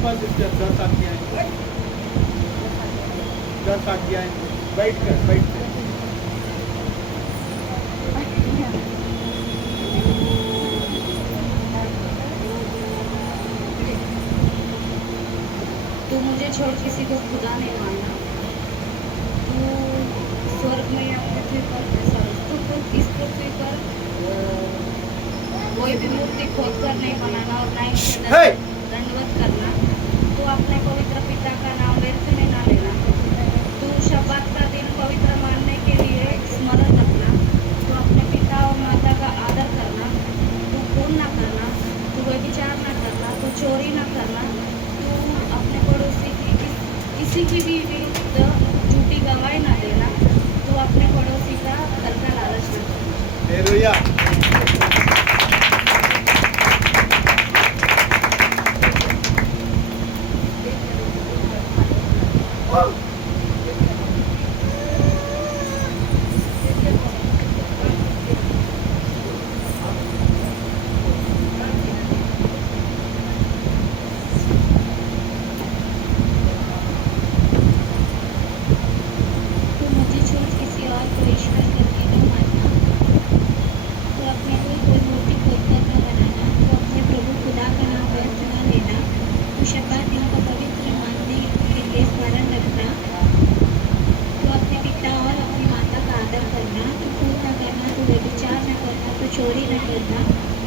Pushpa sister 10 आदमी आए, 10 आदमी आए, बैठ कर। तू मुझे छोड़ किसी को खुदा नहीं मानना, तू स्वर्ग में या पृथ्वी पर तो इस पृथ्वी पर कोई भी मूर्ति खोद कर नहीं बनाना और ना ही दंडवत करना। तू अपने पवित्र पिता का नाम व्यर्थ में ना लेना। तू शब्बात का दिन पवित्र मानने के लिए स्मरण रखना। तू अपने पिता और माता का आदर करना। तू खून ना करना, तू व्यभिचार ना करना, तू चोरी ना करना, तू अपने पड़ोसी की किसी की भी विरुद्ध झूठी गवाही ना देना, तू अपने पड़ोसी का धन का लालच ना करना। हालेलुया। तू मुझे छोड़ किसी और को ईश्वर करके न मानना। तू अपने लिए कोई मूर्ति खोदकर न बनाना। तू अपने प्रभु खुदा का नाम व्यर्थ न लेना। तू शब्बात दिन को पवित्र मानने के लिए स्मरण रखना। तू अपने पिता और अपनी माता का आदर करना। तू खून न करना, तू व्यभिचार न करना, तू चोरी न करना,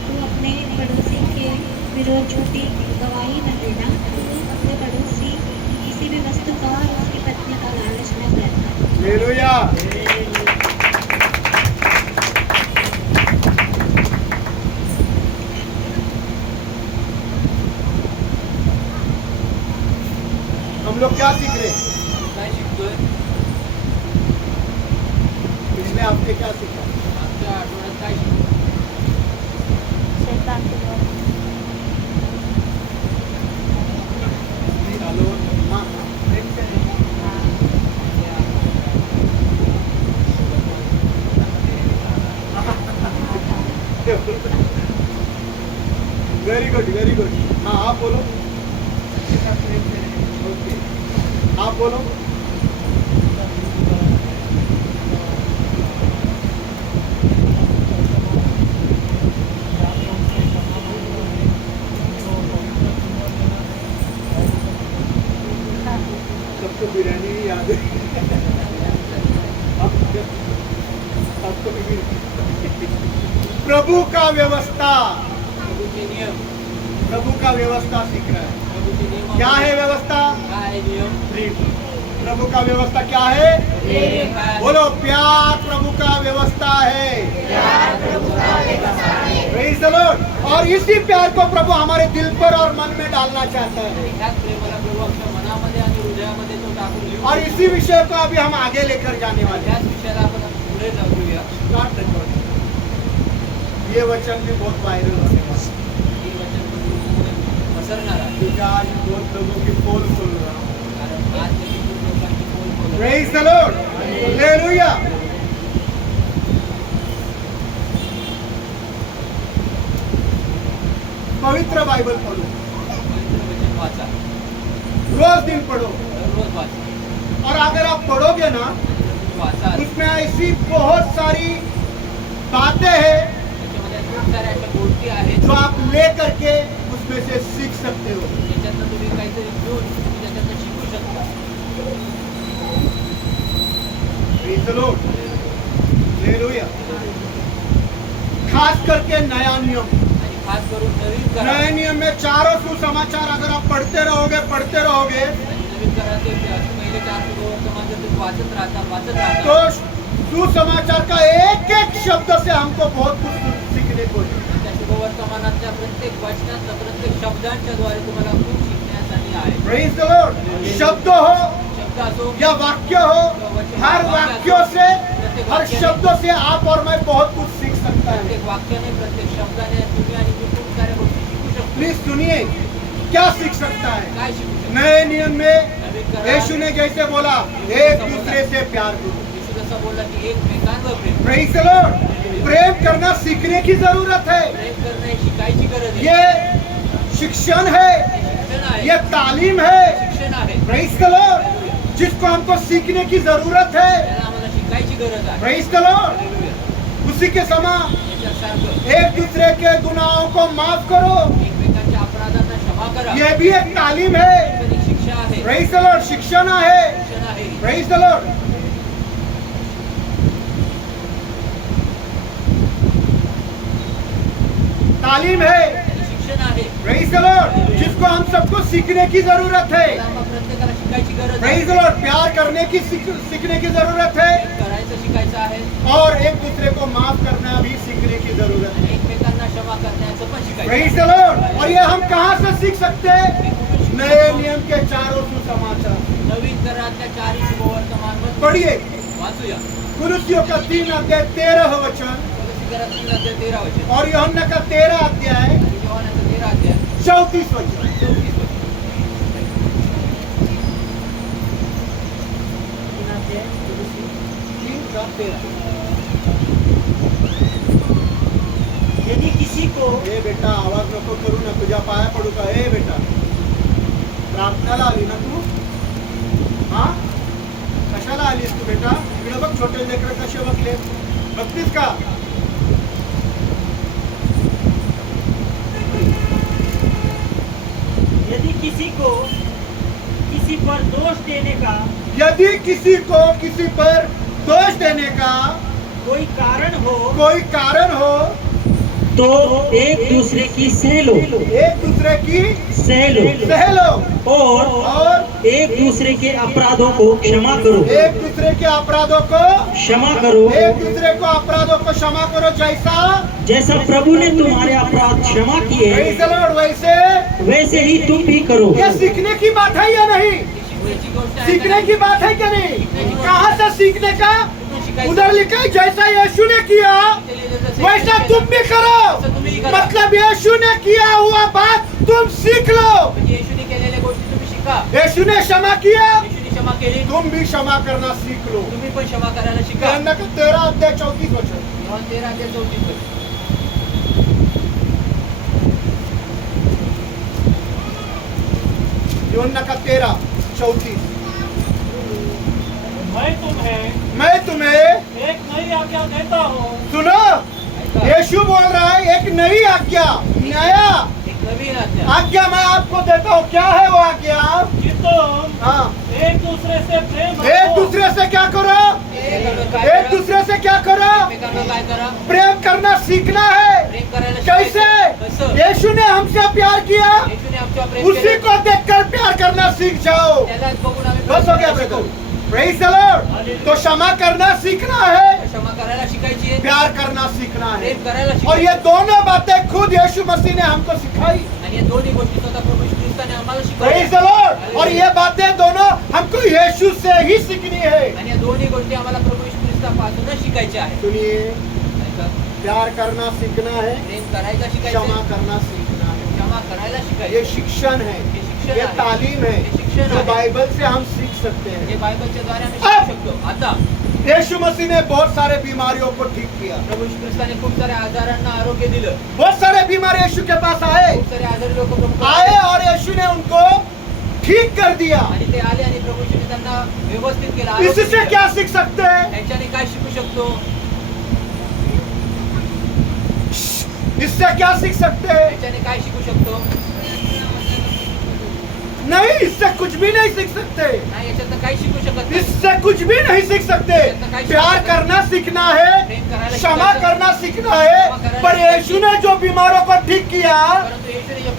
तू अपने पड़ोसी के विरोध झूठी गवाही न देना, तू अपने पड़ोसी की किसी भी वस्तु का और उसकी पत्नी का लालच न करना। हालेलुया। हम लोग क्या सीख रहे हैं? काय शिकतोय? पिछले हफ्ते क्या सीखा? मागच्या आठवड्यात काय शिकलो? शैतान के द्वारा हेलो, हाँ, वेरी गुड। हाँ, आप बोलो। ओके, आप बोलो। सबको बिरयानी ही याद है। आपको भी प्रभु का व्यवस्था, प्रभूचे नियम, प्रभु का व्यवस्था सीख रहा है। प्रभूचे नियम क्या है व्यवस्था? काय आहे नियम? प्रेम। प्रभु का व्यवस्था क्या है? प्रेम आहे. बोलो, प्यार प्रभु का व्यवस्था है। Praise the Lord. और इसी प्यार को प्रभु हमारे दिल पर और मन में डालना चाहता है। ह्याच प्रेमाला प्रभू आमच्या मनामध्ये आणि हृदयामध्ये तो टाकून घेऊ. और इसी विषय को अभी हम आगे लेकर जाने वाले हैं। त्याच विषयाला आपण पुढे जाऊया. Start recording. ये वचन भी बहुत वायरल होने वाला है, हे वचन पुढे पसरणार आहे. क्योंकि आज बहुत लोगों की पोल खोल रहा हूँ। कारण आज देखील खूप लोकांची पोल खोलत आहे. Praise the Lord. Hallelujah. पवित्र बाइबल पढ़ो, पवित्र वचन वाचा, रोज दिन पढ़ो। दररोज वाचा. और अगर आप पढ़ोगे ना, तुम्ही वाचाल उसमें ऐसी बहुत सारी बातें हैं त्याच्यामध्ये खूप साऱ्या अशा गोष्टी आहेत जो आप ले करके उसमें से सीख सकते हो। ज्याच्यातनं तुम्ही काहीतरी घेऊन तुम्ही त्याच्यातनं शिकू शकता. Praise the Lord. Hallelujah. खास करके नया नियम, आणि खास करून नवीन करा नए नियम में चारों सुसमाचार अगर आप पढ़ते रहोगे आणि नवीन कराचे पहिले 4 सुवर्तमान जर तुम्ही वाचत राहता तो सुसमाचार का एक एक शब्द से हमको बहुत कुछ सीखने को है। त्या शुभवर्तमानाच्या प्रत्येक वचनातल्या प्रत्येक शब्दांच्या द्वारे तुम्हाला खूप शिकण्यासाठी आहे. Praise the Lord. शब्द हो शब्द असो या वाक्य हो, हर वाक्यों से, हर शब्दों से आप और मैं बहुत कुछ सीख सकता है। प्रत्येक वाक्याने प्रत्येक शब्दाने तुम्ही आणि मी खूप साऱ्या गोष्टी शिकू शकतो. प्लीज सुनिए, क्या सीख सकता है? काय शिकू शकतो? नए नियम में नवीन करा. यीशु ने जैसे बोला, एक दूसरे से प्यार करो। येशू जसं बोलला की एकमेकांवर प्रेम. Praise the Lord. प्रेम करना सीखने की जरूरत है। प्रेम करणे शिकायची गरज आहे. ये शिक्षण है, शिक्षण शिक्षण आहे, ये तालीम है, शिक्षण आहे. प्रेज द लॉर्ड, जिसको हमको सीखने की जरूरत है. त्याला आम्हाला शिकायची गरज आहे. Praise the Lord. हालेलुया. उसी के समान त्याच्यासारखं एक दूसरे के गुनाहों को माफ करो, एकमेकांच्या अपराधांना क्षमा करा. ये भी एक तालीम है. ही एक शिक्षा आहे, प्रेज द लॉर्ड. शिक्षण आहे. शिक्षण आहे. Praise the Lord. तालीम है. ही शिक्षण आहे. प्रेज द लॉर्ड, जिसको हम सबको सीखने की जरूरत है. त्याला आम्हाला प्रत्येकाला शिकायची गरज प्रेज आहे. The Lord. प्यार करने की सीखने की जरूरत है, करायचं शिकायचं आहे. और एक दूसरे को माफ करना भी सीखने की जरूरत है. एकमेकांना क्षमा करण्याचं पण शिकायचं. Praise the Lord. और ये हम कहाँ से सीख सकते हैं? नए नियम के चारों सुसमाचार. नवीन करारातल्या 4 शुभवर्तमान पढ़िए वाचूया. कुलुसियों का 3 अध्याय 13 वचन कुलुसीकरात 3 अध्याय 13 वचन और यूहन्ना का 13 अध्याय आणि योहानाचा 13 अध्याय 34 वचन. 34 वचन. यदि किसी को ए बेटा, आवाज नको करू ना, तुझ्या पाया पडू का? ए बेटा, प्रार्थनाला आली ना तू? हा, कशाला आलीस तू बेटा? इकडे बघ, छोटे लेकर कसे बघले, बघतीस का? यदि किसी को किसी पर दोष देने का यदि किसी को किसी पर दोष देने का कोई कारण हो तो एक दूसरे की सह लो, एक दूसरे की सह लो सह लो, और एक दूसरे के अपराधों को क्षमा करो, एक दूसरे के अपराधों को क्षमा करो, एक दूसरे को अपराधों को क्षमा करो, जैसा प्रभु ने तुम्हारे अपराध क्षमा किए वैसे वैसे ही तुम भी करो. ये सीखने की बात है या नहीं? ही शिकण्याची गोष्ट आहे. सीखने की बात है क्या नहीं? कहाँ से सीखने का? कुठून शिकायचं? उधर लिखा है, जैसा यीशु ने किया वैसा तुम भी करो. मतलब यीशु ने किया हुआ बात तुम सीख लो. म्हणजे येशूने केलेल्या गोष्टी तुम्ही शिका. यीशु ने क्षमा किया, येशूने क्षमा केली, तुम भी क्षमा करना सीख लो. तुम्ही पण क्षमा करायला शिका. यूहन्ना का 13 अध्याय 34 वचन. योहान 13 अध्याय 34 वचन. यूहन्ना का 13 34. मैं तुम्हें एक नई आज्ञा देता हूँ, सुनो, यीशु बोल रहा है, एक नई आज्ञा, नया एक नवीन आज्ञा. आज्ञा मैं आपको देता हूँ. क्या है वो आज्ञा? कि तुम हाँ, एक दूसरे से प्रेम एक दूसरे से क्या करो? एकमेकांना काय एक करा? दूसरे से क्या करो? एकमेकांना काय करा? प्रेम करना सीखना है. प्रेम करायला कैसे? शिकायचं. कसं? यीशु ने हमसे प्यार किया, येशूने आमच्यावर प्रेम उसी केलं. को देखकर प्यार करना सीख जाओ. त्यालाच बघून आम्ही बस हो गया ब्रदर. Praise the Lord. तो क्षमा करना सीखना है, क्षमा करायला शिकायची आहे. प्यार करना सीखना है. प्रेम करायला और शिकायची. ये दोनों बातें खुद यीशु मसीह ने हमको सिखाई. आणि या दोन्ही गोष्टी स्वतः प्रभू येशू ख्रिस्ताने आम्हाला प्रेज शिकवल्या. The Lord. और ये बातें दोनों हमको यीशु से ही सीखनी है. आणि या दोन्ही गोष्टी आम्हाला प्रभू येशू ख्रिस्तापासूनच शिकायच्या आहेत. सुनिए, ऐका. प्यार करना सीखना है, प्रेम करायला क्षमा शिकायचं, करना सीखना है. क्षमा करायला ये शिकायचं. शिक्षण है, हे शिक्षण ये आहे. तालीम है, हे शिक्षण जो आहे. बाइबल से हम सीख सकते हे हैं. बायबलच्या द्वारे आम्ही शिकू शकतो. आता यीशु मसीह ने बहुत सारे बीमारियों को ठीक किया. प्रभू येशू ख्रिस्ताने खूप साऱ्या आजारांना आरोग्य दिलं. बहुत सारे बीमार यीशु के पास आए खूप सारे आजारी लोक प्रभू आए और यीशु ने उनको ठीक कर दिया. आणि ते आले आणि प्रभू येशूने त्यांना व्यवस्थित केलं. आरोग्य इससे दिलं. क्या सीख सकते हैं? त्यांच्याने काय शिकू शकतो? इससे क्या सीख सकते हैं? त्यांच्याने काय शिकू शकतो? नहीं, इससे कुछ भी नहीं सीख सकते. नाही, याच्यातनं काही शिकू शकत नाही. इससे कुछ भी नहीं सीख सकते. प्यार करना सीखना है, क्षमा करना सीखना है. पर यीशु ने जो बीमारों को ठीक किया परंतु येशूने जे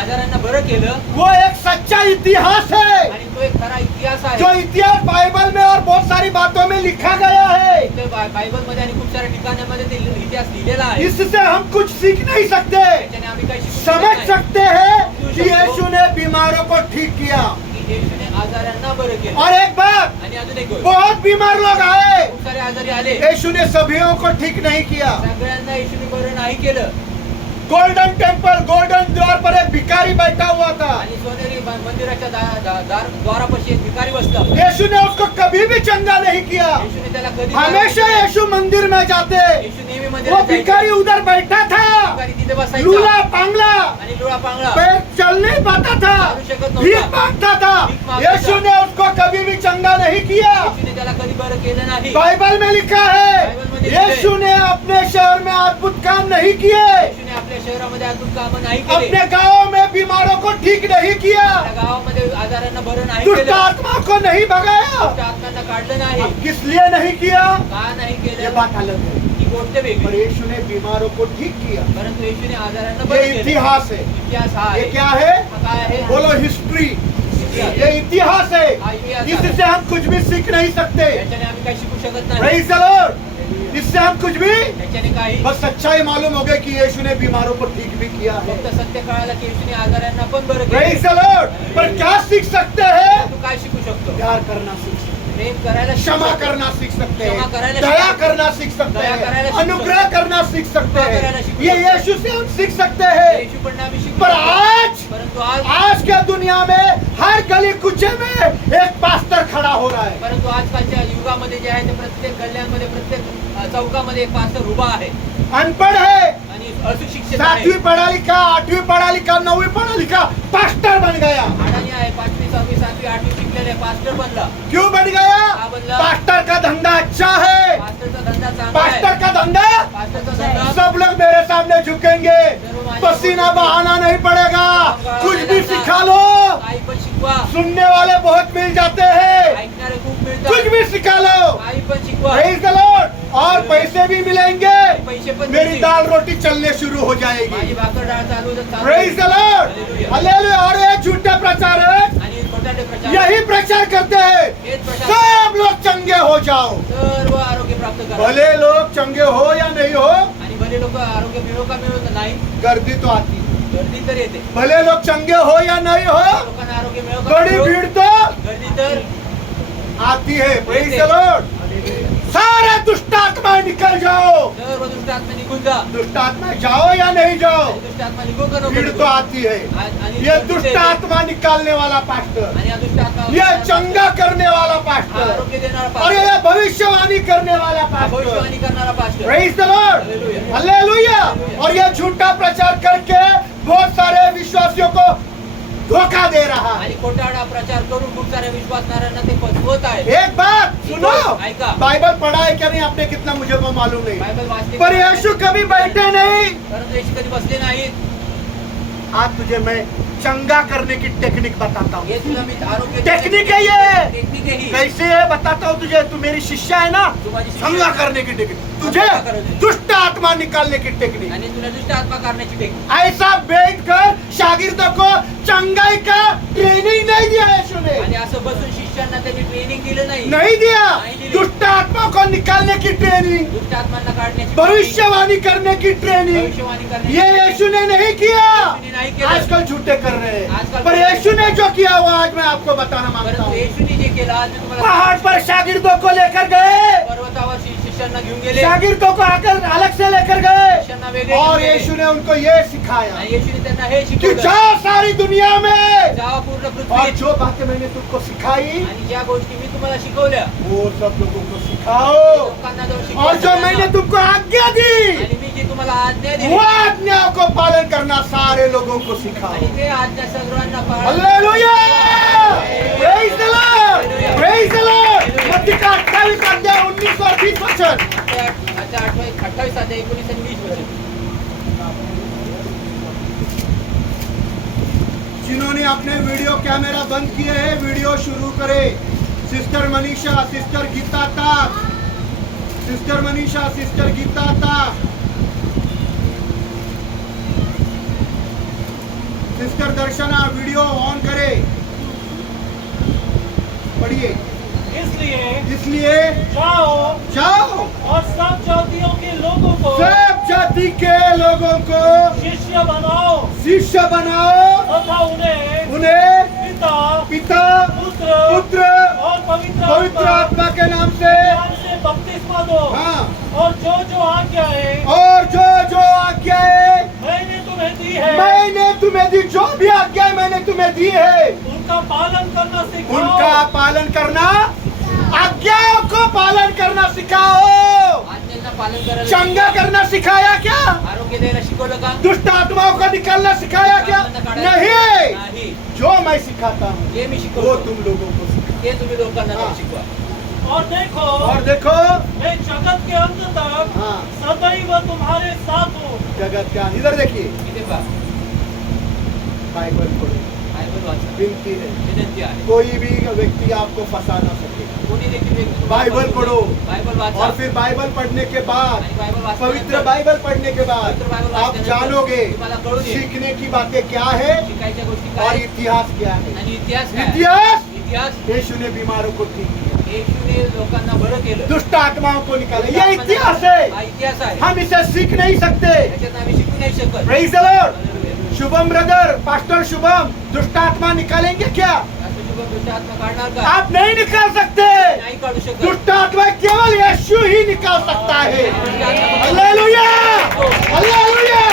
आजारांना बरं केलं वो एक सच्चा इतिहास है, आणि तो एक खरा इतिहास आहे. जो इतिहास बाइबल में और बहुत सारी बातों में लिखा गया है. ते बायबलमध्ये आणि खूप साऱ्या ठिकाणामध्ये ते इतिहास लिहिलेला आहे. इससे हम कुछ सीख नहीं सकते, त्याच्याने आम्ही काही शिकू शकत समझ नाही. सकते हैं कि यीशु ने बीमारों को ठीक किया. की येशूने आजारांना बरं केलं. और एक बात, आणि अजून एक गोष्ट, बहुत बीमार लोग आए, खूप सारे आजारी आले. यीशु ने सभीयों को ठीक नहीं किया. सगळ्यांना येशूने बरं नाही केलं. गोल्डन टेम्पल, गोल्डन द्वार पर एक भिखारी बैठा हुआ था. आणि सोनेरी मंदिराच्या द्वारापाशी एक भिकारी बसला. यीशु ने उसको कभी भी चंगा नहीं किया. येशूने त्याला कधी हमेशा यीशु मंदिर में जाते, येशू नेहमी वो मंदिरात जायचे. भिखारी उधर बैठा था. भिकारी तिथे बसायचा लूला पांगला, आणि लुळा पांगळा पैर चल नहीं पाता था, चालू शकत नव्हता. भीख मांगता था। भीक मांगता यीशु था। ने उसको कभी भी चंगा नहीं किया। येशूने त्याला कधी बरं केलं नाही. बाइबल में लिखा बाइबल में है लिखा है। यीशु ने अपने शहर में अद्भुत काम नहीं किए, येशूने आपल्या शहरामध्ये अजून कामं नाही केले. अपने गांव में बीमारों को ठीक नहीं किया, आपल्या गावामध्ये आजारांना बरं नाही दुष्ट केलं. आत्मा को नहीं भगाया। दुष्ट आत्म्यांना काढलं नाही. अब किस लिए नहीं किया, का नाही ये केलं बात अलग है। ही गोष्ट पर वेगळी. यीशु ने बीमारों को ठीक किया। परंतु येशूने आजारांना ये बरं केलं. इतिहास है। इतिहास हा ये आहे. क्या है? हा काय आहे? बोलो हिस्ट्री। इतिहास. ये इतिहास हा है, इतिहास इससे हम कुछ भी सीख नहीं सकते। याच्याने आम्ही काही शिकू शकत नाही. Praise the Lord. इससे हम कुछ भी याच्याने काही बस सच्चाई मालूम हो गई कि यीशु ने बीमारों को ठीक भी किया है। फक्त सत्य कळालं की येशूने आजारांना पण बरं प्रेज़ केलं. The Lord. पर क्या सीख सकते हैं? तू काय शिकू शकतो? प्यार करना सीख सकते हैं, प्रेम करायला शिकू क्षमा शकतो. करना सीख सकते क्षमा हैं, करायला दया शिकू करना सीख सकते दया करायला हैं, शिकू अनुग्रह शकतो. करना सीख सकते कृपा करायला हैं। शिकू ये शकतो. यीशु से हम सीख सकते हैं। येशू पण आम्ही शिकू पर शकतो. आज परंतु आज आज के दुनिया में हर गली कुचे में एक पास्टर खड़ा हो रहा है। परंतु आजकालच्या युगामध्ये जे आहे ते प्रत्येक गल्ल्यांमध्ये प्रत्येक चौकामध्ये एक पास्टर उभा आहे अनपढ़ है, आणि अशिक्षित आहे. 7वीं पढ़ा लिखा, 8वीं पढ़ा लिखा, 9वीं पढ़ा लिखा, पास्टर बन गया। अडाणी आहे 5वी 6वी 7वी 8वी शिकलेले पास्टर बनला. क्यों बन गया? का बनला? पास्टर का धंधा अच्छा है, पास्टरचा धंदा चांगला आहे. पास्टर का धंधा पास्टरचा धंदा सब लोग मेरे सामने झुकेंगे, पसीना बहाना नहीं पड़ेगा, कुछ भी सिखा लो, काही पण शिकवा. सुनने वाले बहुत मिल जाते हैं, ऐकणारे खूप कुछ मिळतात. भी सिखा लो। काही पण शिकवा. Praise the Lord। और पैसे भी मिलेंगे, पैसे पण मेरी मिळतील. दाल रोटी चलने शुरू हो माझी जाएगी। भाकर डाळ चालू चालू Praise the Lord। Hallelujah. Hallelujah. और ये झूठे प्रचारक आणि खोटाटे प्रचार यही प्रचार करते हैं, हेच प्रचार सब लोग चंगे हो जाओ। सर्व आरोग्य प्राप्त करा. भले लोग चंगे हो या नहीं हो, आणि भले लोक आरोग्य मिळो का मिळत नाही गर्दी तो आती है। गर्दी तर येते. भले लोग चंगे हो या नहीं हो, लोकांना आरोग्य मिळो का बड़ी मिळो, भीड़ तो गर्दी तर आती है। Praise the Lord। सारे दुष्ट आत्मा निकल जाओ। सर्व दुष्ट आत्मा निघून जा. दुष्ट आत्मा जाओ या नहीं जाओ, आणि दुष्ट आत्मा निघो का नको भीड़ निघो. तो आती है। आणि ये गर्दी दुष्ट येते. आत्मा निकालने वाला पास्टर, आणि या दुष्ट आत्मा ये चंगा करने वाला पास्टर, आरोग्य देणारा और ये पास्टर, भविष्यवाणी करने वाला पास्टर। भविष्यवाणी करणारा pastor. Praise the Lord। Hallelujah. Hallelujah. Hallelujah। और ये झूठा प्रचार करके बहुत सारे विश्वासियों को धोखा दे रहा है। आणि खोटारडा प्रचार करून खूप साऱ्या विश्वासणाऱ्यांना ते फसवत आहे. एक बात सुनो, ऐका. बाइबल पढ़ा है क्या नहीं आपने, कितना मुझे को मालूम नहीं, बायबल वाचते पर यीशु कभी बैठे नहीं। परंतु येशू कधी बसले नाहीत. आज तुझे मैं चंगा करने की टेक्निक बताता हूँ। हे तुला मी आरोग्य टेक्निक है ये। टेक्निक आहे ही. कैसे है बताता हूँ तुझे, तू मेरी शिष्या है ना। तू माझी शिष्या चंगा आहे. करने की टेक्निक, तुझे दुष्ट आत्मा निकालने की टेक्निक। आणि तुला दुष्ट आत्मा काढण्याची टेक्निक. ऐसा बैठ कर शागिर्दों को चंगाई का ट्रेनिंग नहीं दिया यीशु ने, आणि असं बसून शिष्यांना त्यांनी ट्रेनिंग दिलं नाही. नहीं दिया। नहीं दिली। दुष्ट आत्मा को निकालने की ट्रेनिंग, दुष्ट आत्मांना काढण्याची भविष्यवाणी करने की ट्रेनिंग, भविष्यवाणी करण्याची ये यीशु ने नहीं किया। येशूने नाही केलं. आजकल झूठे कर रहे हैं, आजकल पर यीशु ने जो किया वो आज मैं आपको बताना मांगता परंतु हूँ। येशूने जे केलं आज मी तुम्हाला पहाड़ पर शागिर्दों को लेकर गए, पर्वतावर शिष्यांना घेऊन गेले. शागिर्दों को आकर अलग से लेकर गए, शिष्यांना वेगळे और घेऊन गेले. यीशु ने उनको ये सिखाया आणि येशूने त्यांना हे कि शिकवलं. जाओ सारी दुनिया में, जावा पूर्ण और पृथ्वीत जो बातें मैंने तुमको सिखाई आणि ज्या गोष्टी मी तुम्हाला शिकवल्या वो सब लोगों को सिखाओ, लोकांना जाऊन शिकवा और जो सगळ्यांना. मैंने तुमको आज्ञा दी आणि मी जी तुम्हाला आज्ञा दिली वो आज्ञाओं को पालन करना सारे लोगों को सिखाओ। आणि ते आज्ञा सर्वांना पाळा. Hallelujah. Praise the Lord, praise the Lord. मत्ती का 28 अध्याय 19 और 20 वचन। आता 28 अध्याय 19 आणि 20 वचन. जिन्होंने अपने वीडियो कैमरा बंद किए हैं, वीडियो शुरू करें। सिस्टर मनीषा, सिस्टर गीता ताक, सिस्टर मनीषा, सिस्टर गीता ताक, सिस्टर दर्शना वीडियो ऑन करें, पढ़िए। इसलिए जाओ और सब जातियों के लोगों को सब जाति के लोगों को शिष्य बनाओ शिष्य बनाओ, तथा उन्हें उन्हें पिता पिता पुत्र पुत्र और पवित्र पवित्र आत्मा के नाम से, नाम से बपतिस्मा दो। हाँ, और जो आज्ञाएं और जो आज्ञाएं मैंने तुम्हें दी है मैंने तुम्हें दी, जो भी आज्ञा मैंने तुम्हें दी है उनका पालन करना सिखाओ। उनका पालन करना, आज्ञाओं को पालन करना सिखाओ। आज्ञांना पालन करायला चंगा करना सिखाया क्या? आरोग्य आरोग्य द्यायला शिकवलं का? दुष्ट आत्माओं को निकालना सिखाया क्या? नहीं। नाही. जो मैं सिखाता हूँ हे मी वो शिकवतो तुम लोगों को सिखाओ। ते तुम्ही लोकांना हाँ. शिकवा. और देखो और देखो मैं जगत के अंत तक हाँ सदैव तुम्हारे साथ हूँ. जगत क्या, इधर देखिए इथे पहा. बाइबल पढ़ो, बायबल वाचा. विनती है विनंती आहे. कोई भी व्यक्ति आपको फंसा ना सके। कोणी देखील व्यक्ती बायबल पढ़ो बायबल वाचा. और फिर बाइबल पढ़ने के बाद, आणि बायबल वाचल्यानंतर पवित्र बाइबल पढ़ने के बाद पवित्र बायबल आप वाचल्यानंतर जानोगे तुम्हाला कळून येईल. सीखने की बातें क्या है शिकायच्या गोष्टी और काय इतिहास क्या है। आणि इतिहास काय? इतिहास इतिहास यीशु ने बीमारों को ठीक किया, येशूने लोकांना बरं केलं. दुष्ट आत्माओं को निकाला, ये इतिहास है। हा इतिहास आहे. हम इसे सीख नहीं सकते। याच्यात आम्ही शिकू नाही शकत. Praise the Lord. Hallelujah. Shubham brother, pastor Shubham, दुष्ट आत्मा निकालेंगे क्या? असं शुभ दुष्ट आत्मा काढणार का? आप नहीं निकाल सकते। नाही काढू शकत. दुष्ट आत्मा केवल यीशु ही निकाल सकता है। Hallelujah, hallelujah.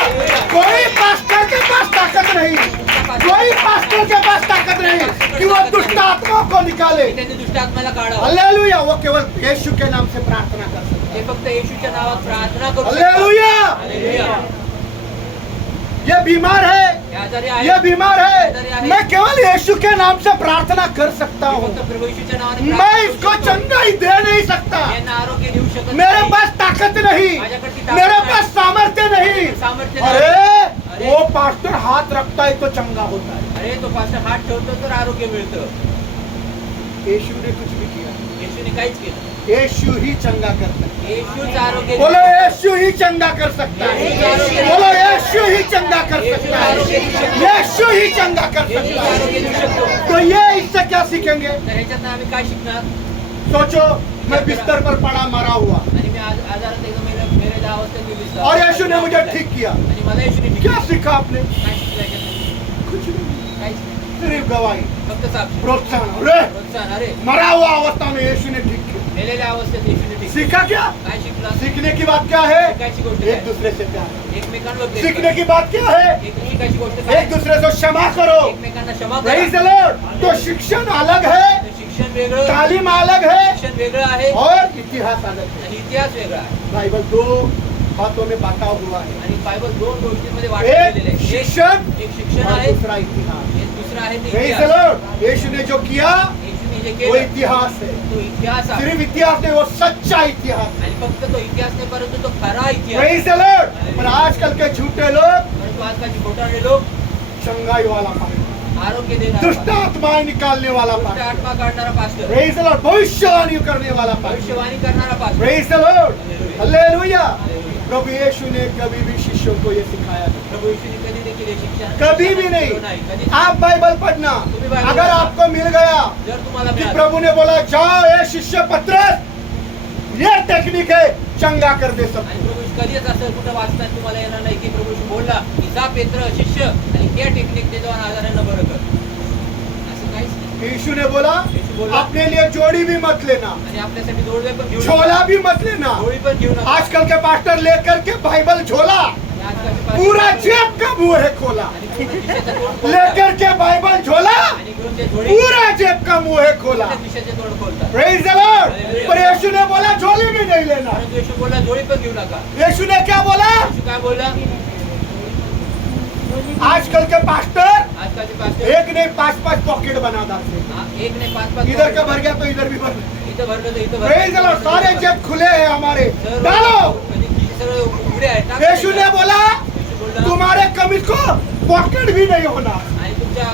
कोई पास्टर के पास ताकत नहीं, कोई पास्टर के पास ताकत नहीं कि वो दुष्ट आत्मा को निकाले। त्यांनी दुष्ट आत्म्याला काढावं. हालेलुया, वो केवल यीशु के नाम से प्रार्थना कर सकता ते है। फक्त येशूच्या नावात प्रार्थना करू हालेलुया। हालेलुया. ये बीमार है, हे आजारी आहे. ये बीमार आजारी है, आहे. मैं केवल यीशु के नाम से प्रार्थना कर सकता मी हूँ। फक्त प्रभू येशूच्या नावाने मैं प्रार्थना करू इसको शकतो. चंगाई दे नहीं सकता। यांना आरोग्य देऊ शकत मेरे नाही. पास ताकत नहीं, माझ्याकडे ती ताकद मेरे नाही. पास सामर्थ्य नहीं। सामर्थ्य नाही. अरे वो पास्टर हाथ रखता है तो चंगा होता है। अरे तो पास्टर हात ठेवतो तर आरोग्य मिळतं. यीशु ने कुछ भी किया, येशूने काहीच केलं. यीशु ही चंगा करता है। येशूच आरोग्य बोलो यीशु ही चंगा कर सकता है। बोलो यीशु ही चंगा कर सकता है। यीशु ही चंगा कर येशूच सकता है। आरोग्य देऊ शकतो. तो ये इससे क्या सीखेंगे? तर ह्याच्यातनं आम्ही काय शिकणार? सोचो, मैं बिस्तर पर पड़ा मरा हुआ आणि मी आज आजारात एकदम मेलेल्या अवस्थेत मी दिसलो. और यीशु ने मुझे ठीक किया। आणि मला येशूने ठीक क्या केलं. सीखा आपने? काय शिकलं याच्यातनं? कुछ नहीं, काहीच नाही. सिर्फ गवाही, फक्त साक्षी. प्रोत्साहन। अरे प्रोत्साहन. अरे मरा हुआ अवस्था में यीशु ने ठीक किया। मेलेल्या अवस्थेत येशूने ठीक केलं. सीखा क्या? काय शिकला? सीखने की बात क्या है? शिकायची गोष्ट एक काय? दूसरे से प्यार। एकमेकांवर प्रेम सीखने करा. की बात क्या है? एक शिकायची गोष्ट काय? एक दूसरे से क्षमा करो। एकमेकांना क्षमा प्रेज द करा. लॉर्ड। तो शिक्षण अलग है, शिक्षण वेगळं, तालीम अलग है शिक्षण वेगळं आहे और इतिहास अलग है। आणि इतिहास वेगळा आहे. बाइबल दो बातों में बांटा हुआ है, आणि बायबल दोन गोष्टींमध्ये एक वाटलेले आहे. शिक्षण एक शिक्षण और आहे, दूसरा इतिहास। एक दुसरा आहे ते प्रेज द इतिहास. लॉर्ड। यीशु ने जो किया येशूने जे वो केलं इतिहास है। तो इतिहास आहे. सिर्फ इतिहास नहीं, वो सच्चा इतिहास। आणि फक्त तो इतिहास नाही परंतु तो खरा इतिहास. Praise the Lord. पर आजकल के झूठे लोग परंतु आजकालचे घोटाळे लोक चंगाई वाला पास्टर, आरोग्य देणारा दुष्ट पास्टर, आत्माएं निकालने वाला दुष्ट पास्टर, आत्मा काढणारा पास्टर, प्रेज द लॉर्ड, भविष्यवाणी करने वाला पास्टर। भविष्यवाणी करणारा pastor. Praise the Lord, hallelujah. प्रभु यीशु ने कभी भी शिष्यों को ये सिखाया नहीं, प्रभू येशूने कधी देखील हे शिक्षण कभी भी केलं नहीं। कधी. आप बाइबल पढ़ना, तुम्ही बायबल अगर वाचा. आपको मिल गया जर तुम्हाला कि मिळालं, प्रभु ने बोला जाओ ये शिष्य पत्रस, ये टेक्निक है, चंगा कर दे सब। आणि प्रभू येशू कधीच असं कुठं वाचताना तुम्हाला येणार नाही की प्रभू येशू बोलला की जा पेत्र शिष्य आणि त्या टेक्निकने जाऊन आजारांना बरं कर. असं काहीच नाही. यीशु ने बोला येशू बोला अपने लिए जोड़ी भी मत लेना, आणि आपल्यासाठी जोडवे पण घेऊ झोला भी मत लेना। जोडी पण घेऊ नका. आजकल के पास्टर लेकर के बाइबल झोला, आणि आजकालचे पास्टर पूरा जेब का मुंह है खोला, आणि पूर्ण खिशाचं तोंड खोलतात. लेकर के बाइबल झोला, आणि घेऊन ते जोडी पूरा जेब का मुंह है खोला। पूर्ण खिशाचे तोंड खोलतात. Praise the Lord. पर यीशु ने बोला झोली भी नहीं लेना। परंतु येशू बोलला जोडी पण घेऊ नका. यीशु ने क्या बोला? येशू काय बोलला? आजकल के पास्टर आजकालचे पास्टर एक नहीं पांच पांच पॉकेट बना डालते, एक नाही पाच पाच इधर का भर गया तो इधर भी भर। इथं भरलं तर इथं प्रेज द लॉर्ड। सारे जेब खुले हैं हमारे, सर्व- डालो। म्हणजे खिसे सर्व उघडे आहेत. टाका यीशु ने त्याच्यात. बोला येशू बोलला तुम्हारे कमीज को पॉकेट भी नहीं होना। आणि तुमच्या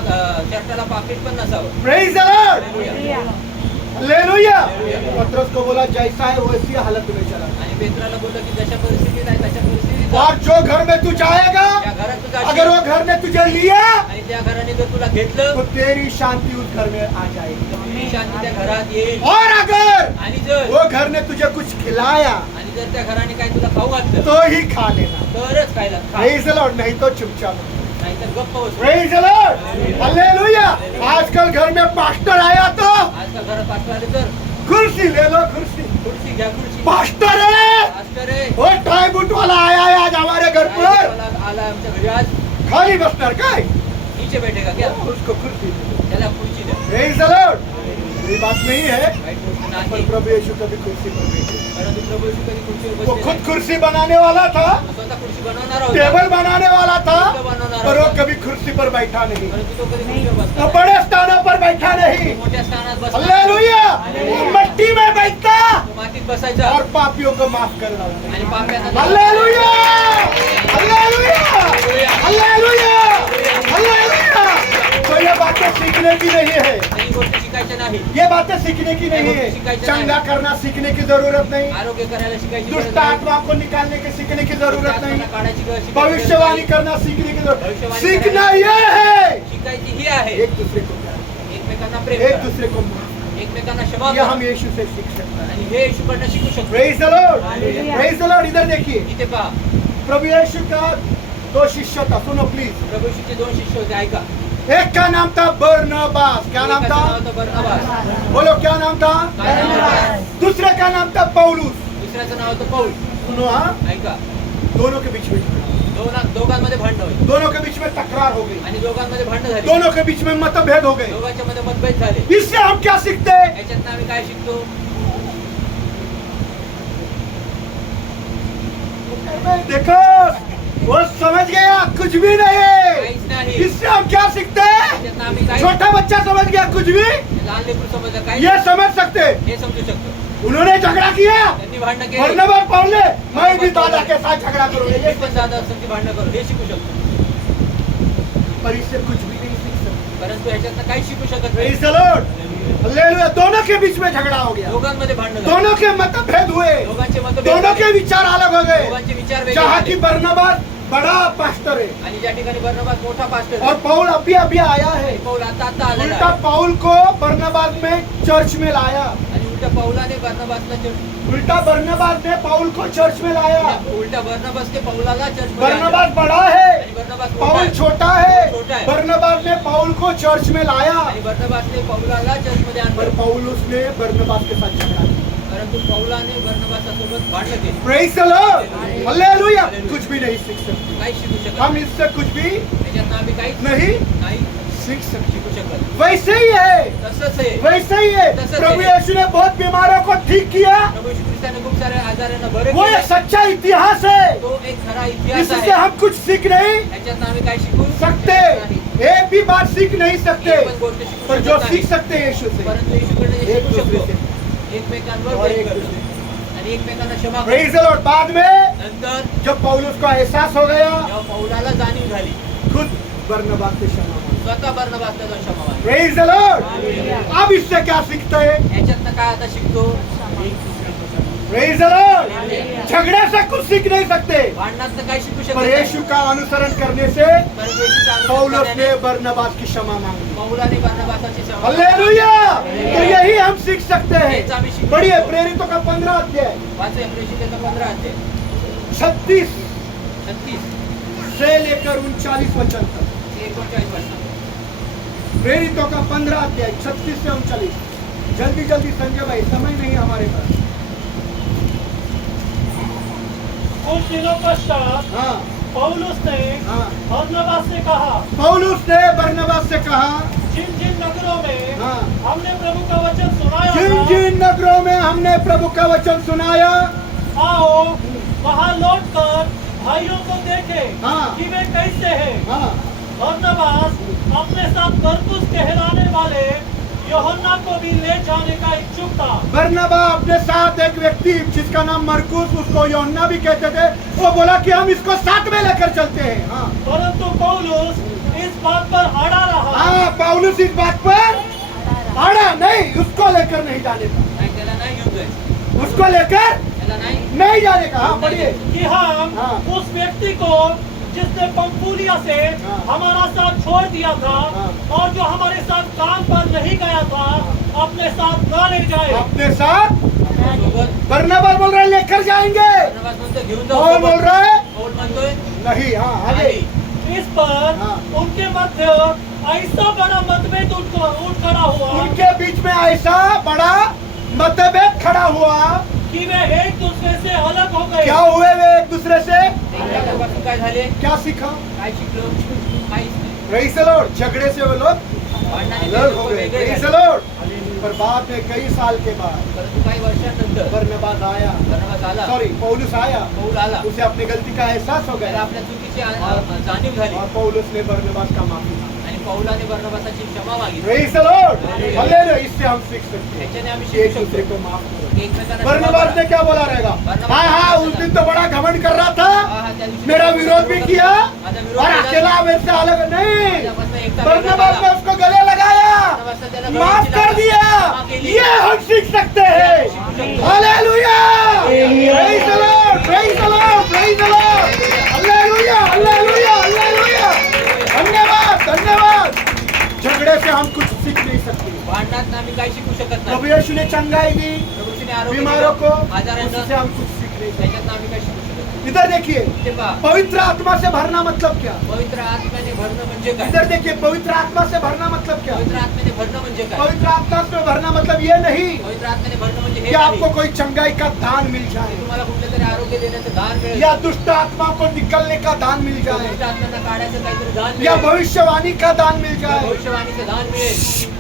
शर्टाला पाकिट पण नसावं. Praise the Lord, hallelujah. Hallelujah. पतरस को बोला जैसा है वैसी हालत में चला, आणि पेत्राला बोललं की जशा परिस्थितीत आहे तशा परिस्थितीत जा. और जो घर में तू जाएगा, त्या घरात तू अगर जाशील वो घर ने तुझे लिया आणि त्या घराने जर तुला घेतलं तो तेरी शांति उस घर में आ जाएगी। तर तुझी शांती त्या घरात येईल. और अगर आणि जर वो घर ने तुझे कुछ खिलाया आणि जर त्या घराने काय तुला खाऊ घातलं तो ही खा लेना। तरच खायला खा. प्रेज द लॉर्ड, नहीं तो चुपचाप। नाहीतर गप्प बस. Praise the Lord, hallelujah. आजकल घर में पास्टर आया तो आजकाल घरात पास्टर आले तर कुर्सी ले लो, कुर्सी। खुर्ची घ्या खुर्ची. पास्टर है, पास्टर आहे. वो टाई बूट वाला आया है आज हमारे घर पर, आला आमच्या घरी आज. खाली बसणार काय? नीचे बैठेगा क्या? उसको कुर्सी दे। त्याला खुर्ची द्या. Praise the Lord. ये बात नहीं है, वाईट गोष्ट नाही. पर प्रभु यीशु कभी कुर्सी पर बैठे, परंतु प्रभू येशू कधी खुर्चीवर वो बसले खुद नाही. कुर्सी बनाने वाला था, स्वतः खुर्ची बनवणार होता, टेबल बनाने वाला था, बनवणार पर वो होता. कभी कुर्सी पर बैठा नहीं, परंतु तो कधी खुर्चीवर वो बसला नाही. बड़े स्थानों पर बैठा नहीं, मोठ्या स्थानात बसला. हालेलुया, वो मिट्टी में बैठता तो मातीत बसायचा और पापियों को माफ कर रहा आणि पाप्यांना हालेलुया, हालेलुया, हालेलुया, हालेलुया। तो ये बातें सीखने की नहीं है, ही गोष्टी शिकायच्या नाही. ये बातें सीखने की नहीं है, चंगा करना सीखने की जरूरत नहीं, आरोग्य करायला शिकायची गरज दुष्ट नाही. आत्मा को निकालने की सीखने की जरूरत आत्म्याला नहीं, काढायची गरज शिकायची भविष्यवाणी गरज करना सीखने की जरूरत, भविष्यवाणी सीखना करायला ये है नाही. शिकायची ही आहे. एक दूसरे को प्यार, एकमेकांना प्रेम एक करा. दूसरे को माफ, एकमेकांना क्षमा ये करा. हम यीशु से सीख सकते हैं। आणि हे येशूकडनं शिकू शकतो. Praise the Lord, hallelujah. Praise the Lord. इधर देखिए, इथे पहा, प्रभु यीशु का दो शिष्य था, सुनो प्लीज। प्रभू येशूचे 2 शिष्य होते. ऐका. एक का नाम था बरनबास, क्या नाम एकाचं था? नाव होतं बर्नबास. बोलो क्या नाम था? बर्नबास. दूसरे का नाम था पौलुस। दुसऱ्याचं नाव होतं पौल. सुनो हाँ, ऐका. दोनों के बीच में दोघांमध्ये भांडण होईल दोनों के बीच में तकरार हो गई, आणि दोघांमध्ये भांडण झाली. दोनों के बीच में मतभेद हो गए। दोघांच्या मध्ये मतभेद झाले. इससे हम क्या सीखते हैं? याच्यातनं आम्ही काय शिकतो? देखो, वो समझ गया कुछ भी नहीं, काहीच नाही. इससे हम क्या सीखते हैं? याच्यातनं आम्ही काय छोटा बच्चा समझ गया कुछ भी, लहान लेकरू समजलं काय ये समझ सकते। हे समजू शकतो. उन्होंने झगड़ा किया, त्यांनी भांडण केली. बरनबास पौल ने, मैं भी दादा के साथ झगड़ा करूंगा, मी ये पण दादा असं भांडण करू हे शिकू शकतो. पर इससे कुछ भी नहीं सीख सकते। परंतु याच्यातनं काही शिकू शकत नाही. Praise the Lord. हालेलुया। दोनों के बीच में झगड़ा हो गया, दोघांमध्ये भांडण झाले. दोनों के मतभेद हुए, दोघांचे मतभेद दोनों झाले. के विचार अलग हो गए। दोघांचे विचार वेगळे जहाँ झाले. की बरनबास बड़ा पास्टर है आणि ज्या ठिकाणी बर्नबास मोठा पास्टर और पौल अभी अभी आया है, पौल आता आलेला उल्टा आहे. पौल को बरनबास में चर्च में लाया, आणि उलटा पौलाने बर्नबासला उल्टा बरनबास ने पौल को चर्च में लाया। उलटा बर्नबास के पौलाला चर्च बरनबास बड़ा है, आणि बर्नबास मोठा पौल आहे. छोटा है। छोटा है. बरनबास ने पौल को चर्च में लाया, आणि बर्नबासने पौलाला चर्चमध्ये पर आणलं. पौलुस ने बरनबास के साथ झगड़ा किया। परंतु पौलाने बर्नबासासोबत भांडण केले. Praise the Lord. हालेलुया। कुछ भी नहीं सीख सकते, काही शिकू शकत हम नाही. इससे कुछ भी त्याच्यातनं आम्ही काहीच नहीं नाही सीख सकते। शिकू शकत. वैसे ही है, तसंच आहे. वैसे ही है। तसंच प्रभु है। यीशु ने बहुत बीमारों को ठीक किया, प्रभू यीशू ख्रिस्ताने खूप साऱ्या आजारांना बरे वो केले. एक सच्चा इतिहास है, तो एक खरा इतिहास इससे आहे. हम कुछ सीख नहीं याच्यातनं आम्ही काय शिकू सकते, नाही. एक भी बात सीख नहीं सकते, एक पण गोष्ट शिकू पर शकत जो नाही. सीख सकते हैं यीशु से, परंतु येशूकडनं जे एक शिकू दूसरे शकतो से। एकमेकांवर और प्रेम एक करणं दूसरे आणि एकमेकांना क्षमा करणं. Praise the Lord। बाद में नंतर जब पौलुस को एहसास हो गया, जेव्हा पौलाला जाणीव झाली, खुद बरनबास से क्षमा मांगी। स्वतः बर्नबासला जाऊन क्षमा मागली. Praise the Lord। अब इससे क्या सीखते हैं? याच्यातनं काय आता शिकतो? Praise the Lord। झगड़े से कुछ सीख नहीं सकते, भांडणातनं काय शिकू शकत पर नाही. यीशु का अनुसरण करने से परंतु येशूचं अनुसरण पौलुस ने केल्याने बरनबास की क्षमा मांगी। पौलाने बर्नबासाची क्षमा मागली. हालेलुया। तो यही हम सीख सकते हेच आम्ही हैं। शिकू बढ़िए, शकतो. प्रेरितों का 15 अध्याय वाचूया प्रेषिताचा 15 अध्याय 36 36 से लेकर 39 वचन तक। ते 39 वचन. प्रेरितों का 15 अध्याय 36 से 39। जल्दी जल्दी संजय भाई, समय नहीं हमारे पास। कुछ दिनों पश्चात हाँ पौलुस ने हाँ। बरनबास से कहा, पौलुस ने बरनबास से कहा, जिन जिन नगरों में हाँ, हमने प्रभु का वचन सुनाया जिन था, जिन नगरों में हमने प्रभु का वचन सुनाया, आओ वहाँ लौटकर भाइयों को देखें हाँ। कि वे कैसे हैं। हाँ, बरनबास अपने साथ मरकुस कहलाने वाले यूहन्ना को भी ले जाने का इच्छुक था। बरनबा अपने साथ एक व्यक्ति जिसका नाम मरकुस, उसको यूहन्ना भी कहते थे, वो बोला कि हम इसको साथ में लेकर चलते हैं। हाँ परंतु पौलुस इस बात पर अड़ा रहा। हाँ, पौलुस इस बात पर अड़ा नहीं, उसको लेकर नहीं जाने का, नाही त्याला नाही घेऊन जायचं. उसको लेकर त्याला नाही नहीं जाने का। हाँ पढ़िए। कि हम हाँ। उस व्यक्ति को जिसने पंपूलिया से हाँ। हमारा साथ छोड़ दिया था हाँ। और जो हमारे साथ काम पर नहीं गया था, अपने साथ न ले जाए। अपने साथ सोबत बरनबा बोल रहे हैं लेकर जाएंगे, बर्नबास म्हणतो घेऊन जाऊ कौन बोल सोबत. रहा है? पौल म्हणतोय नहीं। हाँ आगे। नाही. इस पर हाँ। उनके मध्य ऐसा बड़ा मतभेद उठ खड़ा हुआ उनके बीच में ऐसा बड़ा मतभेद खड़ा हुआ, कि वे एक दूसरे से अलग हो गए। क्या हुए वे एक दूसरे से? एकमेकांपासून काय झाले? क्या सीखा? काय शिकलो? काहीच नाही. Praise the Lord। झगड़े से वो लोग भांडणाने ते अलग लोकं हो गए। वेगळे Praise झाले. the Lord। पर बाद में कई साल के बाद परंतु काही वर्षांनंतर बरनबास आया, बरनबास आला, सॉरी पौलुस आया, पौल आला, उसे अपनी गलती का एहसास हो त्याला गया आपल्या चुकीची जाणीव झाली और पौलुस ने बरनबास का माफी मांगी। आणि पौलाने बरनबासाची क्षमा मागितली. Praise the Lord! हालेलुया! इससे हम सीख सकते हैं त्याच्याने आम्ही कि एक शिकू दूसरे शकतो को माफ करो। की एकमेकांना क्षमा बरनबास ने करा. क्या बोला रहेगा? बरनबास हाँ हाँ, ने उस दिन तो बड़ा घमंड कर रहा था, त्या दिवशी मेरा विरोध भी किया माझा विरोध और केला. अकेला मेरे से अलग नहीं। माझ्यापासून एकटा बरनबास वेगळा ने झाला. उसको गले लगाया, बरनबासने त्याला माफ गळ्याची कर लावली. दिया। क्षमा केली. ये हम सीख सकते हैं। Hallelujah! Praise the Lord! Praise the Lord! Praise the Lord! Hallelujah! Hallelujah! Hallelujah! धन्यवाद, धन्यवाद। झगड़े से हम कुछ सीख नहीं सकते। भांडणात आम्ही काही शिकू शकत प्रभु नाही. यीशु ने चंगाई दी प्रभूने आरोग्य बीमारों को, दिलं. आजारांना उससे हम कुछ सीख नहीं सकते। त्याच्यातनं आम्ही काही शिकू शकत नाही. इधर देखिए, ते पहा, पवित्र आत्मा से भरना मतलब क्या? पवित्र आत्म्याने भरणं म्हणजे काय? इधर देखिए, पवित्र आत्मा से भरना मतलब क्या? पवित्र आत्म्याने भरणं म्हणजे काय? पवित्र आत्मा से भरना मतलब ये नहीं पवित्र आत्म्याने भरणं म्हणजे हे कि नाही आपको कोई चंगाई का दान मिल की जाए तुम्हाला कुठलं तरी आरोग्य देण्याचं दान मिळेल, या दुष्ट आत्मा को निकलने का दान मिल जाए दुष्ट आत्म्यांना काढायचं काहीतरी दान या मिळेल, भविष्यवाणी का दान मिल जाए भविष्यवाणीचं दान मिळेल,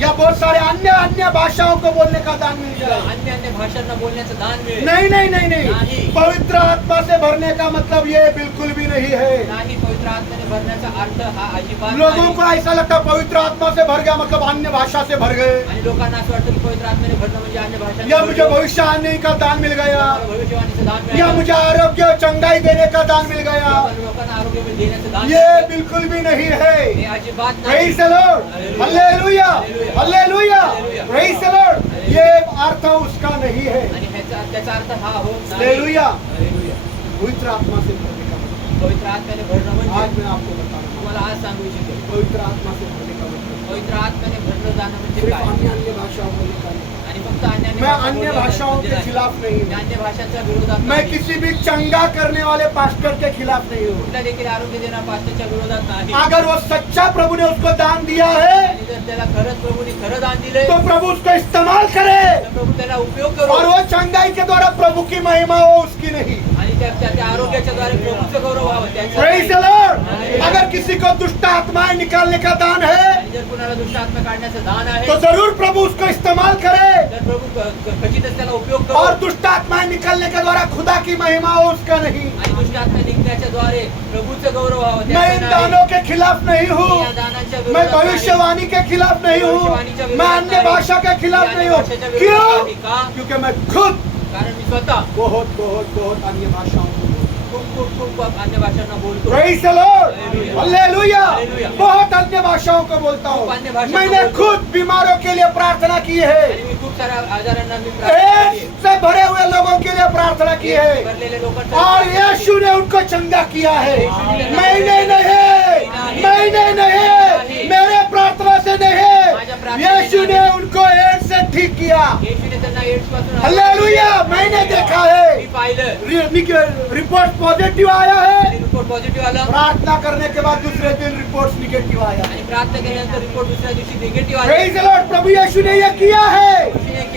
या बहुत सारे अन्य अन्य भाषाओं को बोलने का दान मिल किंवा जाए। अन्य अन्य भाषांना बोलण्याचं दान मिळेल. नहीं नहीं नहीं नहीं, नहीं। पवित्र आत्मा से भरने का मतलब ये बिल्कुल भी नहीं है। नाही, पवित्र आत्म्याने भरण्याचा अर्थ हा अजिबात लोगों नाही. को ऐसा लगता है पवित्र आत्मा से भर गया मतलब अन्य भाषा से भर गए, आणि लोकांना असं वाटतं की पवित्र आत्म्याने भरणं म्हणजे अन्य भाषांनी या भरणं. मुझे भविष्यवाणी का दान मिल गया, तुम्हाला भविष्यवाणीचं दान या मिळालं, मुझे आरोग्य और चंगाई देने का दान मिल गया, किंवा लोकांना आरोग्य देण्याचं दान ये मिळालं. बिल्कुल भी नहीं हे है। अजिबात नाही. Praise the Lord! Hallelujah! Hallelujah! Praise the Lord! ये अर्थ उसका नहीं है। आणि त्याचा अर्थ हा होत नाही. हालेलुया! हालेलुया. पवित्र आत्मा से भरने का मतलब, पवित्र आत्म्याने भरणं आज म्हणजे मैं आपको बताना तुम्हाला आज सांगू इच्छितो, पवित्र आत्मा से भरने का मतलब पवित्र आत्म्याने भरणं जाणं म्हणजे सिर्फ काय? अन्य अन्य भाषाओं बोलने का नहीं। आणि फक्त अन्य मैं अन्य भाषाओं के खिलाफ नहीं मी हूँ, अन्य भाषांच्या विरोधात मैं नाही. किसी भी चंगा करने वाले पास्टर के खिलाफ नहीं हूँ। कुठल्या देखील आरोग्य देणार पास्टरच्या विरोधात नाही. अगर वो सच्चा प्रभु ने उसको दान दिया है आणि जर त्याला खरंच प्रभूने खरं दान दिले तो प्रभु उसका इस्तेमाल करे तर प्रभू त्याला उपयोग करू और वो चंगाई के द्वारा प्रभु की महिमा हो, उसकी नहीं। आणि त्या आरोग्याच्या द्वारे प्रभूचं गौरव व्हावं त्याचं Praise the नाही. Lord! अगर किसी को दुष्ट आत्माएं निकालने का दान है आणि जर कुणाला दुष्ट आत्मा काढण्याचं दान आहे तो जरूर प्रभु उसको इस्तेमाल करे तर प्रभू खचितच त्याला उपयोग करू. और दुष्ट आत्माएं निकलने के द्वारा खुदा की महिमा हो, उसका नहीं। आणि दुष्ट आत्मा निघण्याच्या द्वारे प्रभूचं गौरव व्हावं मैं त्याचं इन नाही. दानों के खिलाफ नहीं मी हूँ, या दानांच्या मैं विरोधात नाही. भविष्यवाणी के खिलाफ नहीं हूँ, भविष्यवाणीच्या मैं विरोधात अन्य नाही. भाषा के खिलाफ मी नहीं अन्य हूँ। भाषेच्या विरोधात क्यों? नाही. का? क्योंकि मैं खुद कारण मी स्वतः बहुत बहुत बहुत अन्य भाषाओं को बोलता हूँ। खूप अन्य भाषांना बोलतो. Praise the Lord! Hallelujah. Hallelujah! Hallelujah. बहुत अन्य भाषाओं को बोलता हूँ। खूप अन्य भाषा मैंने को बोलतो. खुद बीमारों के लिए प्रार्थना की है, आणि मी खूप साऱ्या आजारांना मी प्रार्थना एड्स केली. से भरे हुए लोगों के लिए प्रार्थना की है भरलेले लोकांसाठी और यीशु ने उनको चंगा किया है। मैंने नहीं, मेरे प्रार्थना से नहीं, यीशु ने उनको एड्स से ठीक किया। येशूने त्यांना एड्स पासून हालेलुया! मैंने देखा है, मी पाहिलं रिपोर्ट पॉजिटिव आया है, रिपोर्ट पॉझिटिव्ह आला प्रार्थना करने के बाद दूसरे दिन रिपोर्ट निगेटिव आया। आणि प्रार्थना केल्यानंतर रिपोर्ट दुसऱ्या दिवशी निगेटिव्ह आला. Praise the Lord! प्रभु यीशु ने ये किया है,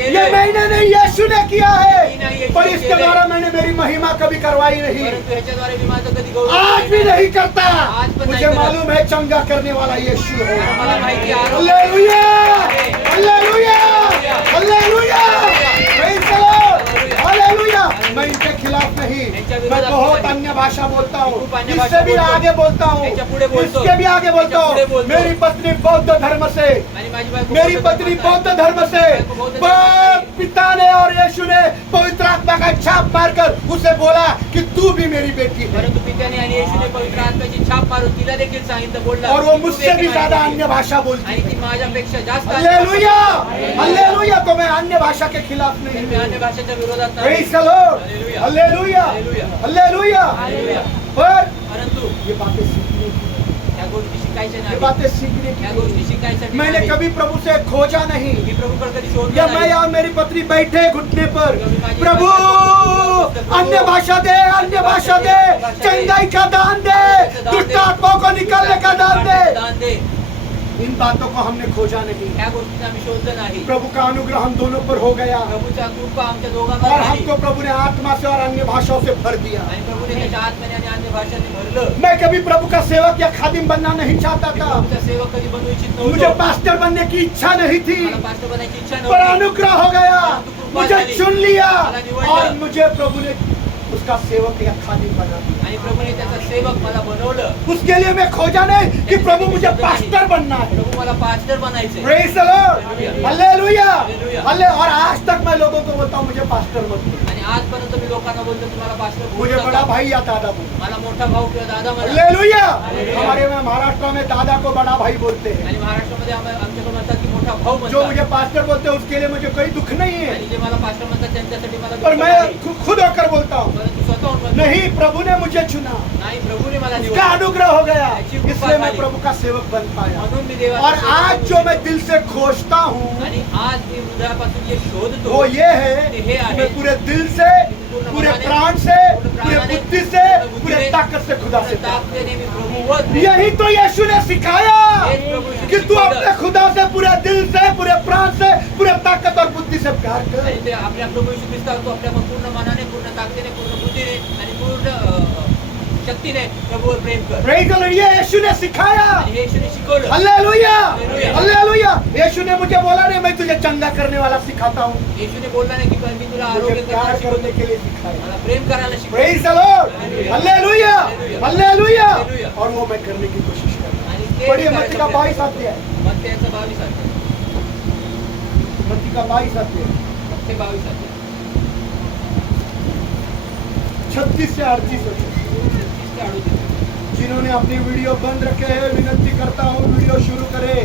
ये मैंने नहीं, यीशु ने किया है, पर इसके द्वारा मैंने मेरी महिमा कभी करवाई नहीं, परंतु ह्याच्याद्वारे मी माझं कधी गौरव आज भी केला नहीं करता। आज पण मुझे नहीं करत. मालूम है चंगा करने वाला यीशु है। मला माहिती आहे hallelujah! Hallelujah! Hallelujah! Praise the Lord! Hallelujah! मैं इनके खिलाफ नहीं, मैं बहुत अन्य भाषा बोलता हूँ, इससे भी आगे बोलता हूँ, इसके भी आगे बोलता हूँ। मेरी पत्नी बौद्ध धर्म से, आणि माझी बायको मेरी पत्नी बौद्ध धर्म से, पिता ने और यीशु ने पवित्र आत्मा का छाप मारकर उसे बोला कि तू भी मेरी बेटी है, परंतु पित्याने आणि येशूने पवित्र आत्म्याची छाप मारून तिला देखील सांगितलं बोलला और वो तू मुझसे देखील भी ज्यादा माझी अन्य भाषा बोलती आणि है। ती माझ्यापेक्षा जास्त हालेलुया! हालेलुया! तो मैं अन्य भाषा के खिलाफ मी नहीं अन्य हूँ। भाषेच्या विरोधात नाही. Praise the Lord! Hallelujah. Hallelujah! Hallelujah. Hallelujah! Hallelujah. पर परंतु ये बातें सीखने की, ह्या गोष्टी शिकायच्या ये नाही. बातें सीखने ह्या की गोष्टी शिकायसाठी मैंने नाही. कभी प्रभु से खोजा नहीं। मी प्रभूकडे कधी शोधलं या मैं नाही. और मेरी पत्नी बैठे घुटने पर, प्रभु अन्य भाषा दे, अन्य भाषा दे, चंगाई का दान दे, दुष्ट आत्माओं को निकालने का दान दे। दान दे. इन बातों को हमने खोजा नहीं, ह्या गोष्टींना आम्ही शोधलं नाही. प्रभु का अनुग्रह हम दोनों पर हो गया प्रभूच्या कृपा आमच्या दोघांवर और झाली. हमको प्रभु ने आत्मा से और अन्य भाषाओं से भर दिया। आणि प्रभूने त्याच्या आत्म्याने आणि अन्य भाषांनी भरलं. मैं कभी प्रभु का सेवक या खादिम बनना नहीं चाहता मी था, प्रभूचा सेवक कधी बनू इच्छित मुझे नव्हतो. पास्टर बनने की इच्छा नहीं थी, मला पास्टर बनायची इच्छा पर नव्हती. अनुग्रह हो गया, मुझे चुन लिया और मुझे प्रभु ने उसका सेवक या खादिम बना दिया। आणि प्रभूने त्याचा सेवक मला बनवलं. उसके लिए मैं खोजा नहीं कि प्रभु मुझे पास्टर बनना है। प्रभु मला पास्टर बनायचे. Praise the Lord, hallelujah, hallelujah. हाले। और आज तक मैं लोगों को बोलता हूँ मुझे पास्टर मत बोलो, आणि आजपर्यंत मी लोकांना बोलतो तुम्हाला पास्टर बोलू मुझे नका. बड़ा भाई या दादा बोलो। मला मोठा भाऊ किंवा दादा म्हणा. हालेलुया। हमारे में महाराष्ट्र में दादा को बड़ा भाई बोलते हैं, आणि महाराष्ट्रामध्ये आमच्याकडे म्हणतात की मोठा भाऊ जो म्हणतात. मुझे पास्टर बोलते हैं उसके लिए मुझे कोई दुख नहीं है, आणि जे मला पास्टर म्हणतात त्यांच्यासाठी मला पर दुःख मैं नाही. खुद होकर बोलता हूँ परंतु स्वतःहून म्हणतो, नहीं, प्रभु ने मुझे चुना, नाही प्रभूने मला उसका निवडलं. अनुग्रह हो गया, इसलिए मैं प्रभु का सेवक बन पाया। म्हणून मी देवाचा और सेवक आज बनू जो मैं शकतो. दिल से खोजता हूँ आणि आज मी हृदयापासून जे शोधतो वो ये है हे कि आहे. मैं पूरे दिल से, पूरे प्राण से, पूरे बुद्धि से, पूरे ताकत से खुदा से प्यार करूं। ताकदीने मी प्रभूवर यही तो यीशु ने सिखाया हेच प्रभूने कि तू शिकवलं. अपने खुदा से पूरे दिल से, पूरे प्राण से, पूरे ताकत और बुद्धि से प्यार कर। आणि ते आपल्या प्रभू येशू ख्रिस्तावर तू आपल्या पूर्ण मनाने, पूर्ण ताकदीने, पूर्ण बुद्धीने आणि पूर्ण शक्तीने प्रभूवर प्रेम कर. प्रेज द लॉर्ड, ये यीशु ने सिखाया। आणि हे येशूने शिकवलं. Hallelujah, hallelujah. हालेलुया। यीशु ने मुझे बोला नहीं मैं तुझे चंगा करने वाला सिखाता हूँ, येशूने बोलला नाही की मी तुला मुझे आरोग्य प्यार करण्याला करने शिकवतो. के लिए सिखाया। मला प्रेम करायला शिकवतो. Praise the Lord, hallelujah, hallelujah. Hallelujah. और वो मैं करने की कोशिश कर रहा आणि हूँ। ते पढ़िए करायचं मत्ती का प्रयत्न 22 करतो. अध्याय, मत्तेचं 22 अध्याय. मत्ती का 22 अध्याय मत्ते 22 अध्याय. 36 से 38 वचन। 36 ते 38. जिन्होंने अपनी वीडियो बंद रखे हैं, विनती करता हूँ वीडियो शुरू करें।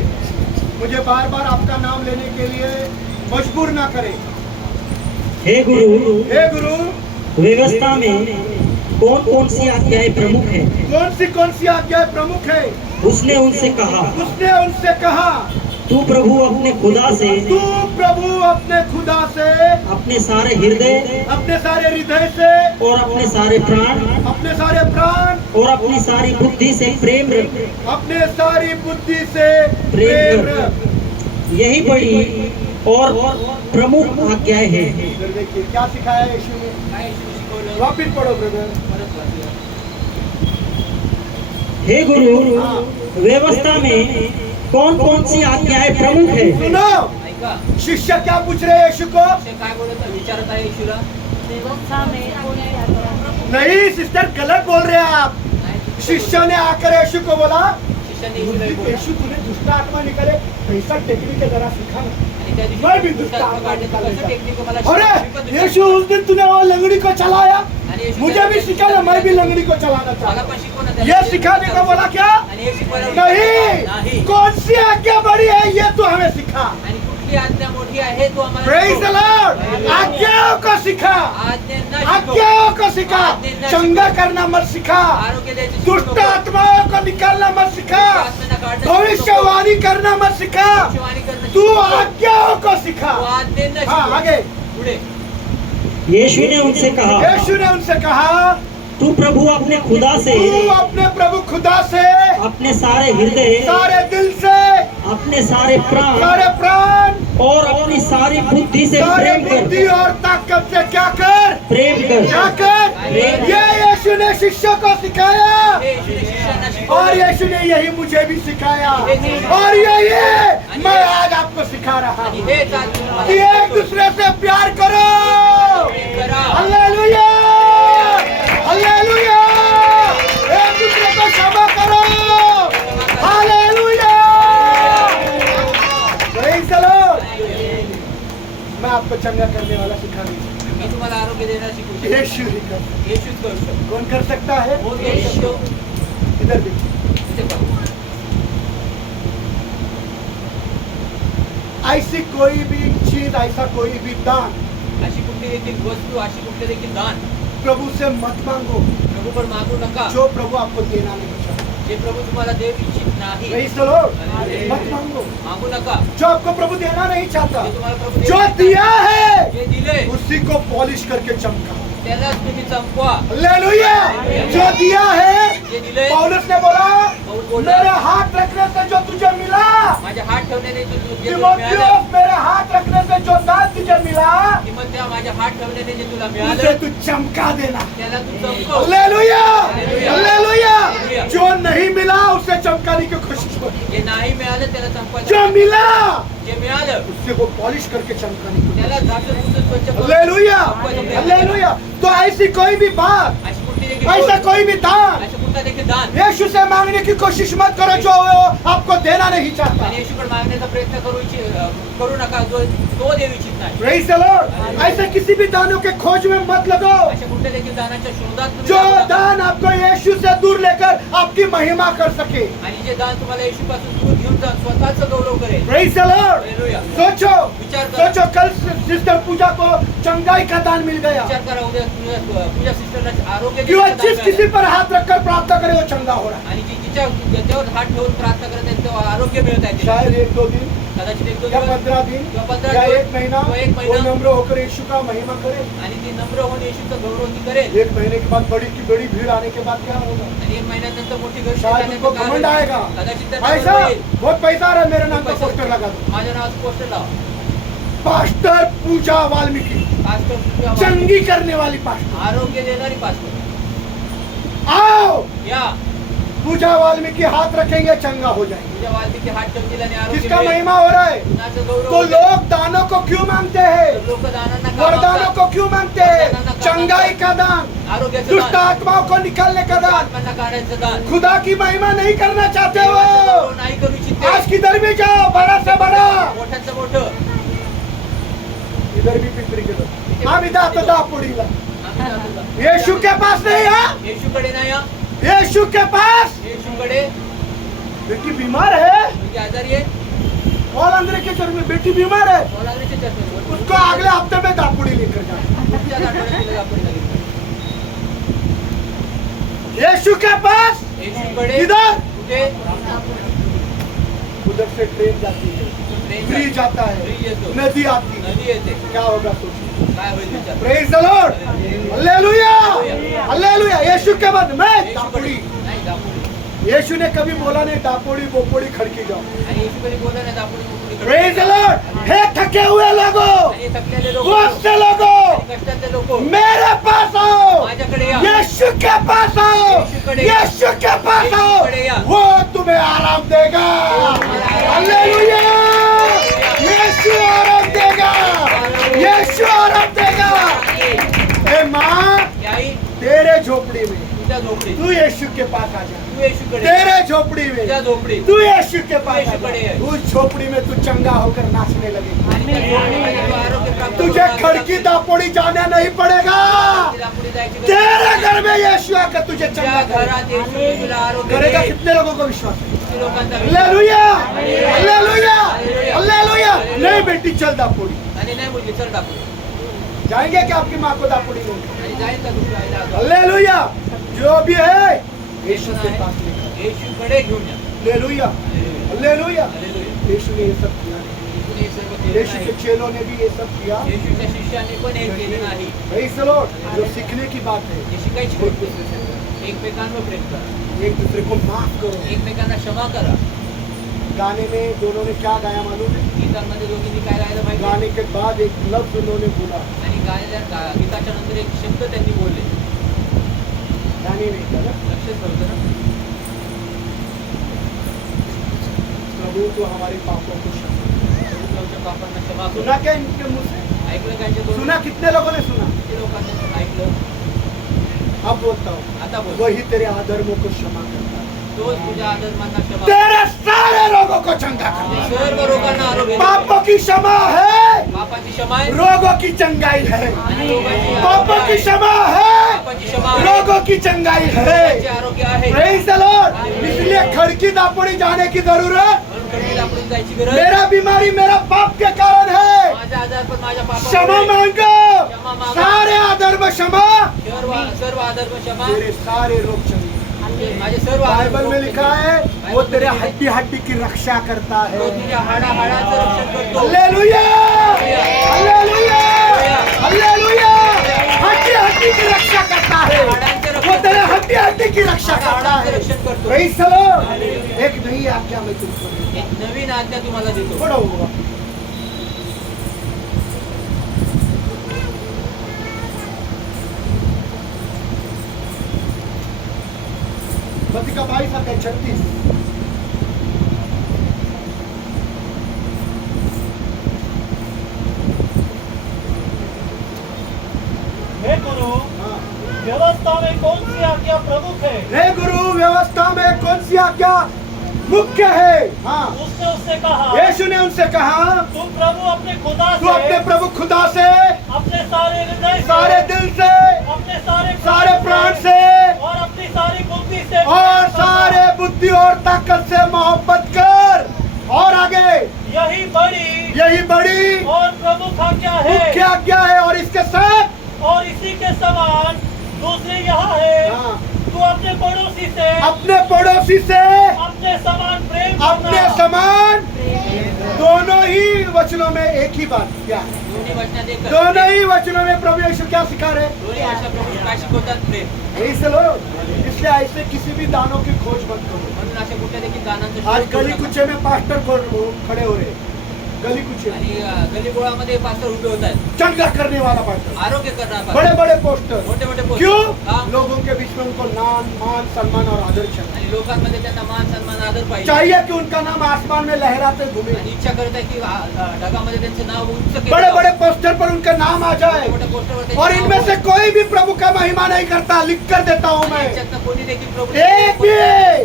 मुझे बार बार आपका नाम लेने के लिए मजबूर ना करें। हे गुरु, हे गुरु, व्यवस्था में कौन कौन सी आज्ञाएं प्रमुख है? कौन सी आज्ञा प्रमुख है? उसने उनसे कहा, उसने उनसे कहा, तू प्रभु अपने खुदा से, तू प्रभु अपने खुदा से, अपने सारे हृदय अपने सारे हृदय से, और अपने सारे प्राण अपने सारे प्राण और अपनी सारी बुद्धि से प्रेम रख। अपने सारी बुद्धि से प्रेम रख। यही बड़ी और प्रमुख आज्ञाएं हैं। इधर देखिए क्या सिखाया यीशु ने। काय येशूने शिकवलं? वापिस पढ़ो ब्रदर। परत वाचूया. हे गुरु, व्यवस्था में कौन कौन सी आज्ञाएं प्रमुख है? सुनो, ऐका. शिष्य क्या पूछ रहे हैं यीशु को? शिष्य काय बोलत विचारत आहे येशूला? व्यवस्था में कौन सी आज्ञा? नहीं सिस्टर, गलत बोल रहे हैं आप। नाही, शिष्य ने आकर यीशु को बोला, शिष्याने येशूला बोलला. यीशु तूने दुष्ट आत्मा निकाले, कैसा टेक्निक है जरा सिखा ना। आणि त्या दिवशी मैं भी दुष्ट दुष्ट आत्मा आत्मा काढण्याचं निकालने कसं का। टेक्निक मला शिकव. मी पण अरे दुष्ट यीशु उस दिन तूने वो लंगड़ी को चलाया, आणि येशू मुझे त्या भी दिवशी सिखाया, मैं भी लंगड़ी को चलाना मला चाहता पण हूँ। शिकव ना ये त्याला. सिखाने को बोला क्या? आणि हे शिकवायला नहीं, नाही. कौन सी आज्ञा बड़ी है ये तू हमें सिखा। आणि कुठली आज्ञा मोठी आहे तो आम्हाला प्रेज द शिकव. लॉर्ड, आज्ञाओं को सिखा, आज्ञांना शिकव. आज्ञाओं को सिखा। आज्ञांना चंगा शिकव. करना मत सिखा, आरोग्य द्यायचं शिकव दुष्ट नको. आत्माओं को निकालना मत सिखा, आत्म्यांना काढणं शिकव नको. भविष्यवाणी करना मत सिखा, भविष्यवाणी करणं तू शिकव नको. आज्ञाओं को सिखा। तो आज्ञांना हाँ शिकव. आगे, पुढे. यीशु ने उनसे कहा, यीशु ने उनसे कहा, तू प्रभु अपने खुदा से, तू अपने प्रभु खुदा से, अपने सारे हृदय, सारे दिल से, अपने सारे प्राण सारे प्राण, और अपनी सारी बुद्धि से सारे प्रेम बुद्धि कर। और ताकत से क्या कर? प्रेम कर। क्या कर? ये यीशु ने शिष्यों को सिखाया हे येशूने शिष्यांना और शिकवलं. यीशु ने यही मुझे भी सिखाया और यही मैं आज आपको सिखा रहा आणि हूँ हेच आज तुम्हाला कि एक दूसरे से प्यार करो। प्रेम करा. Hallelujah, hallelujah. एक दूसरे को क्षमा करो। हालेलुया। Praise the Lord. मैं आपको चंगा करने वाला सिखा नहीं सकता, मी तुम्हाला आरोग्य देण्यास शिकवू शकतो. यीशु ही कर। येशूच करू शकतो. कौन कर सकता है? कोण करू शकतो? इधर देखिए, इथे पहा. ऐसी कोई भी चीज, ऐसा कोई भी दान अशी कुठली देखील वस्तू, अशी कुठले देखील दान प्रभु से मत मांगो प्रभू पण मागू नका जो प्रभु आपको देना नहीं चाहता। जे प्रभू तुम्हाला देव इच्छित नाही. Praise the Lord. मत मांगो मागू नका. जो आपको प्रभु देना नहीं चाहता। जे तुम्हाला प्रभू जो देव दिया है जे दिले उसी को पॉलिश करके चमका। त्यालाच तुम्ही चमकवा. हालेलुया। जो दिया है, जे दिले पौलुस ने बोला पाऊल मेरे बोलला, हाथ रखने से जो तुझे मिला, माझ्या हात ठेवण्याने जे तुला तिमोथियस, मिळालं, मेरे हाथ रखने से जो दान तुझे मिला, किंमत्या माझ्या हात ठेवण्याने जे तुला उसे मिळालं तू चमका देना। त्याला तू चमकव. Hallelujah, hallelujah. हालेलुया. जो नहीं मिला उसे चमकाने की कोशिश कर, जे नाही मिळालं त्याला चमकायचं, जो मिला जे मिळालं उससे वो पॉलिश करके चमकाने की। त्याला घासून पुसून स्वच्छ करून हालेलुया, चमकायचं. हालेलुया। तो ऐसी कोई भी बात, अशी कुठली देखील ऐसा गोष्ट, कोई भी दान अशी कुठला देखील दान यीशु से मांगने की कोशिश मत करो जो वो आपको देना नहीं चाहता। आणि येशूकडे मागण्याचा प्रयत्न करू नका जो तो देऊ इच्छित नाही. Praise the Lord. ऐसे किसी भी दानों के खोज में मत लगो अशा कुठल्या देखील दानाच्या शोधात तुम्ही जो लागू नका. दान आपको यीशु से दूर लेकर आपकी महिमा कर सके। आणि जे दान तुम्हाला येशूपासून दूर घेऊन जा स्वतःच गौरव करेल. Praise the Lord. हालेलुया. सोचो, विचार करा. सोचो, कल सिस्टर पूजा को चंगाई का दान मिल गया, विचार करा उद्या तुझ्या सिस्टरला आरोग्य कि वो देण्याचं दान जिस किसी मिळालं. पर हाथ रखकर प्रार्थना करे वो चंगा हो रहा है। आणि ज्याच्यावर हात ठेवून प्रार्थना करत आहेत तेव्हा आरोग्य मिळत आहे. शायद 1-2 दिन कदाचित एक दोन या दिवस 15 दिन किंवा 15 या दिवस 1 महीना किंवा 1 वो महिना नम्र होकर यीशु का महिमा करे। आणि ती नम्र होऊन येशूचं गौरव ती करेल. 1 महीने के बाद बड़ी की बड़ी भीड़ आने के बाद क्या होगा? आणि 1 महिन्यानंतर मोठी गर्दी शायद झाल्यानंतर उनको काय घमंड होईल? आएगा, कदाचित त्यांना पैसा, गर्व येईल. बहुत पैसा आ रहा है, मेरे नाम का पैसा- पोस्टर लगा दो। माझ्या नावाचं पोस्टर लावा. पास्टर पूजा वाल्मीकि, पास्टर तुझ्या चंगी करने वाली पास्टर, आरोग्य देणारी पास्टर आओ या पूजा वाल्मीकि हाथ रखेंगे चंगा हो जाएंगे। तुझ्या वालकीचे हात ठेवतील आणि आरोग्य किसका मिळेल. महिमा हो रहा है? कुणाचं गौरव तो होईल. लोग दानों को क्यों मांगते हैं? लोक दानांना का वरदानों मागतात? को क्यों मांगते हैं? चंगाई का दान, आरोग्याचं दुष्ट दान, आत्माओं को निकालने का दान, आत्म्यांना काढायचं दान. खुदा की महिमा नहीं करना चाहते देवाचं हो। गौरव नाही करू इच्छिते. आज किधर भी जाओ, बड़ा से बड़ा, मोठ्याचं मोठं इधर भी पिपरी के लोग, हम इधर तो दापुड़ीला, आम्ही जातो. यीशु के पास नहीं है, येशूकडे नाही हा. यीशु के पास। येशूकडे बेटी बीमार है, म्हणजे आजारी आहे. और अंदर के चर में बेटी बीमार है, कोणालाची चर्चा उसको अगले हफ्ते में दापुड़ी लेकर जाओ। पुढच्या आठवड्यात तिला आपण सांगितलं. यीशु के पास, येशूकडे इधर कुठे उधर से ट्रेन जाती है, ट्रेन ब्रिज आता ब्रिज है, येतो. नदी आती है, नदी येते. क्या होगा सोचिए। काय होईल विचार. Praise the Lord, hallelujah, hallelujah. Yeshu के बाद में येशूकडे दापुड़ी, नाही दापोडी. यीशु ने कभी बोला नहीं दापोड़ी बोपोड़ी खड़की जाओ। आणि येशूकडे बोलला नाही दापोडी बोपोडी कडे. Praise the Lord. हे थके हुए लोगों, आणि थकलेले लोक बहुत से लोगों, आणि कष्टाचे लोक मेरे पास आओ, माझ्याकडे या. यीशु के पास आओ, यीशु के पास आओ, वो तुम्हें आराम देगा। हालेलुया, यीशु आराम देगा, यीशु आराम देगा। ए माँ, याई तेरे झोपड़ी में तुझ्या झोपडीत तू यीशु के पास आ जा, तू येशूकडे तेरे झोपड़ी तुझ्या में झोपडीत तू यीशु के पास आ यीशुकडे जा। आहे. उस झोपड़ी में तू चंगा होकर नाचने लगेगा। आणि त्या झोपडीमध्ये तू आरोग्य प्राप्त तुझे करून खड़की दापोड़ी जाना नहीं पड़ेगा, दापोडी जायची गरज तेरे नाही. घर में यीशु आकर तुझे तुझ्या चंगा करेगा। घरात येशू तुला आरोग्य करेगा। देईल. कितने लोगों को विश्वास है? किती लोकांचा विश्वास. Hallelujah, hallelujah, hallelujah. नहीं बेटी चल दापोड़ी, आणि नाही मुलगी चल दापोडी. जाएंगे क्या आपकी माँ को दापोड़ी लेंगे? आणि जाईल का तुझ्या आईला आता? हालेलुया। जो भी है यीशु के पास लेकर, येशूकडे घेऊन या. Hallelujah, hallelujah. हालेलुया. यीशु ने ये सब किया, येशूने हे सर्व केलं यीशु के नाही. चेलों ने भी ये सब किया। येशूच्या शिष्याने पण हे केले नाही. Praise the Lord. जो सीखने की बात है, हे शिकायची एक गोष्ट दूसरे आहे. से एकमेकांवर प्रेम करा. एक दूसरे को माफ करो। एकमेकांना क्षमा करा. गाने में दोनों ने क्या गाया मालूम है? गीतांमध्ये दोघींनी काय गायलं माहिती गाने के बाद एक लफ्ज उन्होंने बोला, आणि गीताच्या नंतर एक शब्द त्यांनी बोलले. गाने नहीं था ना, लक्षच नव्हतं ना. प्रभु तो हमारे पापों को क्षमा करे। तुमच्या पापांना क्षमा करू. सुना क्या इनके मुंह से? ऐकलं त्यांच्या दोन सुना कितने लोगों ने सुना? किती लोकांनी ऐकलं. अब बोलता हूँ, आता बोल. वही तेरे अधर्मों को क्षमा करता है, तोच तुझ्या आदरमांना क्षमा करू. तेरे सारे रोगों को चंगा करता है। सर्व रोगांना आरोग्य देतो. पापों की क्षमा है, पापाची क्षमा आहे रोगों की चंगाई है। आणि रोगाची पापों आरोग्य की आहे. क्षमा है, पापाची क्षमा आहे. रोगों की चंगाई रोगाचे है। आरोग्य आहे. Praise the Lord. इसलिए खड़की दापोड़ी जाने की जरूरत, म्हणून कधी आपण जायची गरज. मेरा बीमारी मेरा पाप के कारण है, माझा आजार पण माझ्या क्षमा पापामुळे. मांगो, सारे अधर्म क्षमा, सर्व आदर क्षमा. तेरे सारे रोग चले। माझे सर्व आदर बाइबल में लिखा है, वो तेरे हड्डी हड्डी की रक्षा करता है। तो तुझ्या हाडाहाडाचं रक्षण करतो. Hallelujah, hallelujah, hallelujah. हड्डी हड्डी की रक्षा करता है, हाडांचे रक्षण वो तेरे हड्डी हड्डी की रक्षा करता हाडांचं है। रक्षण करतो. Praise the Lord. एक नई आज्ञा मैं तुमको देता एक नवीन आज्ञा तुम्हाला देतो. हूं. पढ़ो वो. मत्ती का 22 अध्याय 36. हे गुरु, हाँ. व्यवस्था में कौन सी आज्ञा प्रमुख है? हे गुरु, व्यवस्था में कौन सी आज्ञा मुख्य है? हाँ. उसने उससे कहा, यीशु ने उनसे कहा, तुम प्रभु अपने खुदा तू अपने से, प्रभु खुदा से, अपने सारे हृदय से, सारे दिल से, अपने सारे सारे प्राण से और अपनी सारी बुद्धि से और सारे बुद्धि और ताकत से मोहब्बत कर. और आगे यही बड़ी और प्रमुख आज्ञा है। मुख्य आज्ञा है. और इसके साथ और इसी के समान दूसरी यह है, हाँ, तू अपने पड़ोसी से अपने पड़ोसी से अपने समान प्रेम अपने करना। समान. दोनों ही वचनों में एक ही बात क्या है? दोन्ही वचनात एकच. दोनों ही वचनों में प्रभु यीशु क्या सिखा रहे? दोन्ही भाषा प्रभू काय शिकवतात? प्रेम. यही से लो. इसलिए ऐसे किसी भी दानों की खोज मत करो. म्हणून अशा कुठल्या देखील दानांचं आज शोध करू गली नका. कुचे में पास्टर खड़े हो रहे. गली कुचे में आणि गलीबोळामध्ये पास्टर उभे होत आहेत. चंगा करने वाला पास्टर, आरोग्य करणार बड़े बड़े पोस्टर. मोठे मोठे पोस्ट. क्यों? हा? लोगों के बीच में उनको नाम मान सम्मान और आदर चाहिए. आणि लोकांमध्ये त्यांना मान सन्मान आदर पाहिजे. चाहिए कि उनका नाम आसमान में लहराते घूमे. आणि इच्छा करत आहे की ढगामध्ये त्यांचं नाव उंच केलं बड़े जावं. बड़े पोस्टर पर उनका नाम आ जाए. मोठ्या पोस्टरवर त्यांचं और नाव इनमें से हो. कोई भी प्रभु का महिमा नहीं करता. लिख कर देता हूँ आणि मैं. याच्यातनं कोणी देखील प्रभू एक भी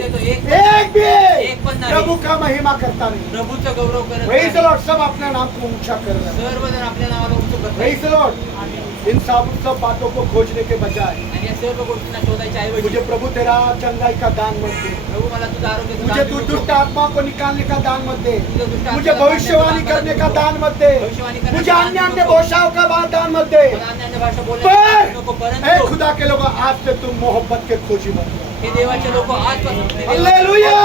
देतो. एक भी एक पण नाही. प्रभु का महिमा करता नहीं. प्रभूचं गौरव करत वही नाही. से लॉर्ड सब अपने नाम को ऊंचा कर रहे हैं. सर्वजण आपल्या नावाला उंच करतात. वही से लॉर्ड इन सब बातों को खोजने के बजाय आणि या सर्व गोष्टींना शोधायच्या ऐवजी मुझे प्रभु तेरा चंगाई का दान मत दे. प्रभू मला तुझं आरोग्य मुझे दुष्ट आत्मा को निकालने का दान मत दे. मुझे भविष्यवाणी करने का दान मत दे. मुझे अन्य अन्य भाषाओं का दान मत दे. भाषा पर बोलण्याची नको. ए परंतु खुदा के लोग, आज से तुम मोहब्बत के खोजी बन जाओ. हे देवाचे लोक आजपासून तुम्ही हालेलुया.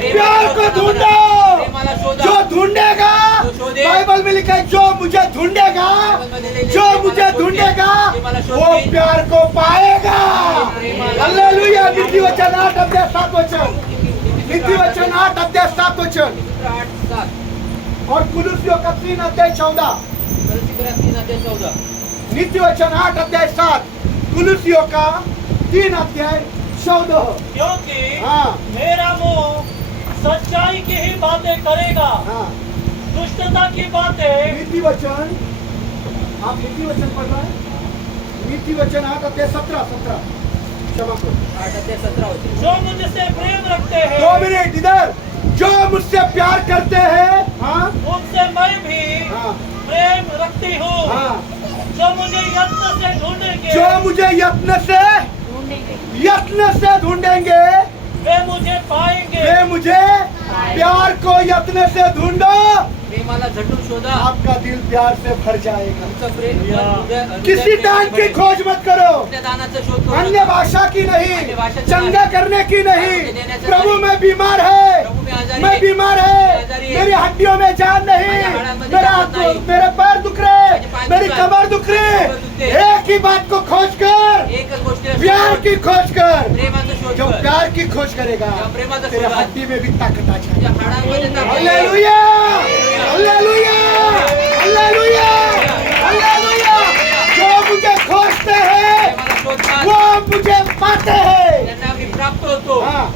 प्यार को ढूंढो. प्रेमाला शोधा. जो ढूंढेगा, जो शोधे. बाइबल में लिखा है, जो मुझे ढूंढेगा, जो मुझे ढूंढेगा वो प्यार को पाएगा. हालेलुया. नीति वचन 8 अध्याय 7 वचन. नीति वचन 8 अध्याय 7 वचन. 8:7 और कुलुसियों का 3 अध्याय 14. परसिकरा 3:14. नीति वचन 8 अध्याय 7. कुलुसियों का 3 अध्याय 14. क्योंकि हाँ मेरा मुंह सच्चाई की ही बातें करेगा, हाँ. दुष्टता की बातें नीति वचन, आप नीति वचन पढ़ रहे हैं? नीति वचन 8 अध्याय 17. क्षमा करो. 8:17 होते. जो मुझसे प्रेम रखते हैं 2 मिनट इधर. जो मुझसे प्यार करते हैं, हाँ उनसे मैं भी हाँ प्रेम रखती हूँ। हाँ. जो मुझे यत्न से ढूंढेंगे जो मुझे यत्न से ढूंढेंगे वे मुझे पाएंगे। वे मुझे प्यार को यत्न से ढूंढो. प्रेमाला झटून शोधा. आपका दिल प्यार से भर जाएगा. तुमचं प्रेम किसी दान की खोज मत करो. कुठल्या दानाचं शोध करू अन्य नका. भाषा की नहीं, अन्य भाषाचं चंगा नाही. करने की नहीं. देण्याचं प्रभु नाही. मैं बीमार है, प्रभू मी आजारी मैं आहे. बीमार मी है. आजारी आहे. मेरी हड्डियों में जान नहीं. माझ्या हाडांमध्ये ताकद नाही. मेरे पैर दुख रहे, माझे पाय मेरी दुखतात. कमर दुख रही. कमर दुखते. एक ही बात को खोज कर, एकच गोष्टीला प्यार शोध. की खोज कर. प्रेमाचं शोध जो कर. प्यार की खोज करेगा जेव्हा प्रेमाचा तेरे शोध आहे. हड्डी में भी ताकत आ तुझ्या जाएगी. हाडांमध्ये ताकद आहे. हालेलुया. हालेलुया. हालेलुया. हालेलुया. जो मुझे खोजते हैं प्रेमाला शोधतात. वो मुझे पाते हैं. त्यांना मी प्राप्त होतो. हाँ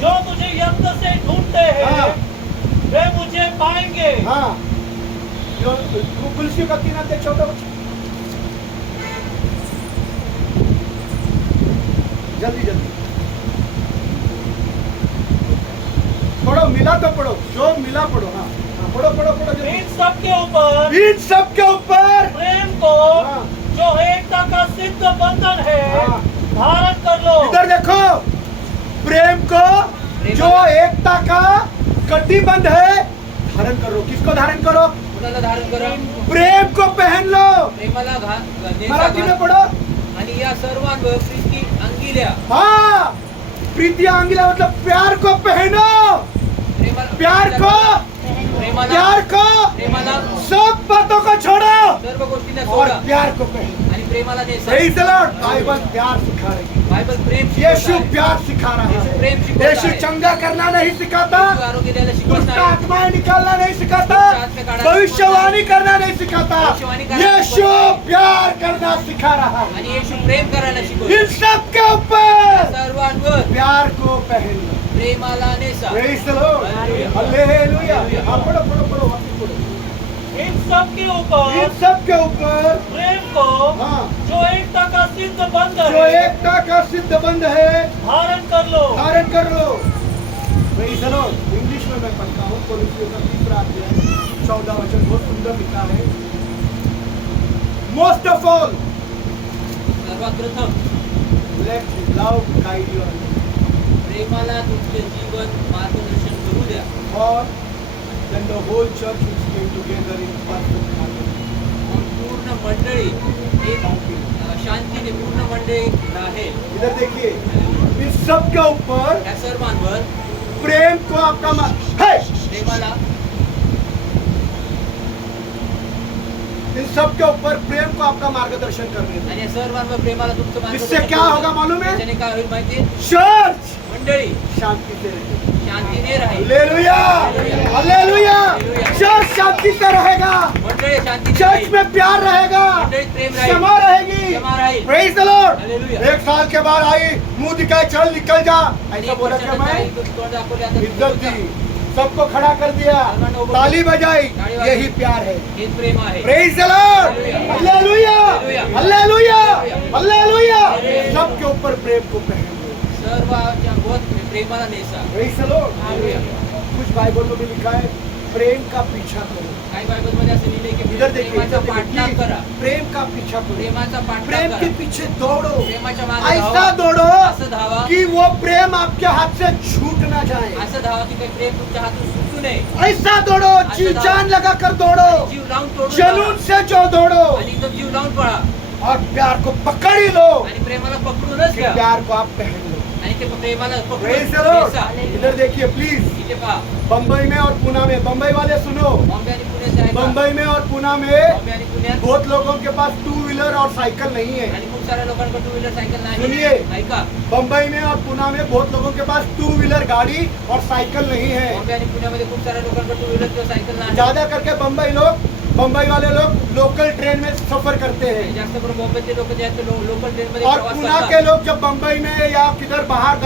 जो मुझे यत्न से ढूंढते हाँ. हैं वे मुझे पाएंगे। हाँ. जो कुलसी का 3 अध्याय 14 वचन. जल्दी जल्दी पढ़ो. मिला तो पढ़ो, जो मिला पढ़ो. हाँ हाँ, पढ़ो पढ़ो पढ़ो जल्दी. इन सब के ऊपर इन सब के ऊपर प्रेम को हाँ. जो एकता का सिद्ध बंधन है हाँ. धारण कर लो। इधर देखो. प्रेम को जो एकता का कटिबंध है धारण करो. किसको धारण करो? कुणाला धारण करा. प्रेम को पहन लो. प्रेमाला नेसा मराठी में घाल. पढ़ो. आणि या सर्वांवर ख्रिस्ती अंगी लिहा. हाँ. प्रीति आंगिला मतलब प्यार को पहनो. प्रेमाला प्यार को प्रेमाला प्यार को प्रेमाला सब बातों को छोड़ो सर्व गोष्टींना और सोडा प्यार को पहनो. आणि प्रेमाला नेसा. Praise the Lord. बाइबल प्यार सिखा रही है, बायबल प्रेम यीशु शिकवत आहे. प्यार सिखा रहा यीशु है, प्रेम शिकवत यीशु आहे. चंगा करना नहीं सिखाता, यीशु आरोग्य द्यायला शिकवत दुष्ट नाही. आत्माएं निकालना नहीं सिखाता, दुष्ट आत्मा काढायला भविष्यवाणी करना नहीं सिखाता, भविष्यवाणी करायला यीशु शिकवत प्यार करना सिखा रहा है. आणि येशू प्रेम करायला इन शिकवतो. सब के ऊपर सर्वांवर प्यार को पहन लो. प्रेमाला नेसा. Praise the Lord. हालेलुया. हाँ, पढ़ो पढ़ो पढ़ो, वाक्य पढ़ो. इन सब के ऊपर इन सब के ऊपर प्रेम को हाँ, जो एकता का सिद्ध बंध जो है एकता का सिद्ध बंध है धारण कर लो. धारण कर low. Praise the Lord. English में मैं पढ़ता हूँ, कोलोसियों का 3 अध्याय 14 वचन बहुत सुंदर लिखा है. Most of all, सर्वात प्रथम let love guide your life. प्रेमाला तुमचे जीवन मार्गदर्शन करू द्या. और then the whole church will stay together in perfect harmony. मग पूर्ण मंडळी एक शांतीने पूर्ण मंडळी राहील. इधर देखिए, इन सब के ऊपर या सर्वांवर प्रेम को आपका है. प्रेमाला इन सब के ऊपर प्रेम को आपका मार्गदर्शन करने दो. आणि या सर्वांवर प्रेमाला तुमचं मार्गदर्शन इससे क्या करू होगा द्या. मालूम है? त्याच्याने काय होईल माहिती? चर्च मंडळी शांति से रहेगी. शांतीने राहील. Hallelujah, hallelujah. चर्च शांति से रहेगा, मंडळी शांतीने चर्च राहील. में प्यार रहेगा, मंडळीत प्रेम राहील. क्षमा रहेगी. क्षमा राहील. Praise the Lord. हालेलुया. 1 साल के बाद आई, मुंह दिखाए, चल निकल जा, आणि ऐसा एक बोला क्या वर्षानंतर मैं? आई तोंड दाखवले, आता इज्जत दी, सबको खड़ा कर दिया, ताली बजाई, यही प्यार है. हेच प्रेम आहे. Praise the Lord. Hallelujah, hallelujah, hallelujah. सबके ऊपर प्रेम को पहन लो. सर्वांच्या बोध प्रेमाला नेसा. Praise the Lord. हालेलुया. कुछ बाइबल में भी लिखा है, प्रेम का पीछा करो. काही बायबलमध्ये असं लिहिलंय की इधर देखिए, प्रेमाचा इधर पाठलाग देखिए, करा. प्रेम का पीछा करो. प्रेमाचा पाठलाग प्रेम के करा. पीछे दौड़ो, प्रेमाच्या मागे ऐसा धावा. दौड़ो असं धावा. कि वो प्रेम आपके हाथ से छूट ना जाए. असं धावा की काही प्रेम तुमच्या हातून सुटू नये. ऐसा दौड़ो, जी जान लगा कर दौड़ो, जीव लावून तोडून जुनून पळा. से जो दौड़ो, आणि एकदम जीव लावून पळा. और प्यार को पकड़ ही लो. आणि प्रेमाला पकडूनच फिर घ्या. प्यार को आप पहन लो. आणि ते प्रेमाला Praise पकडून the Lord. नेसा. इधर देखिए प्लीज, इथे पहा. बम्बई में और पुणे में, बम्बई वाले सुनो, बॉम्बे आणि पुण्याचे ऐका. बम्बई में और पुणे में बॉम्बे आणि पुण्यात बहुत लोगों के पास 2 व्हीलर और साइकिल नहीं है. आणि खूप साऱ्या लोकांकडे टू व्हीलर सायकल नाही. सुनिए. ऐका. बम्बई में और पुणे में बहुत लोगों के पास 2 व्हीलर गाड़ी और साइकिल नहीं है. बॉम्बे आणि पुण्यामध्ये खूप साऱ्या लोकांकडे टू व्हीलर किंवा सायकल नाही. ज्यादा करके बम्बई वाले लोग लोकल ट्रेन में सफर करते हैं. जास्त करून बॉम्बेचे लोक जे आहेत ते लोकल ट्रेन मध्ये और प्रवास पुणे करतात. के लोग जब बम्बई में या किधर बाहर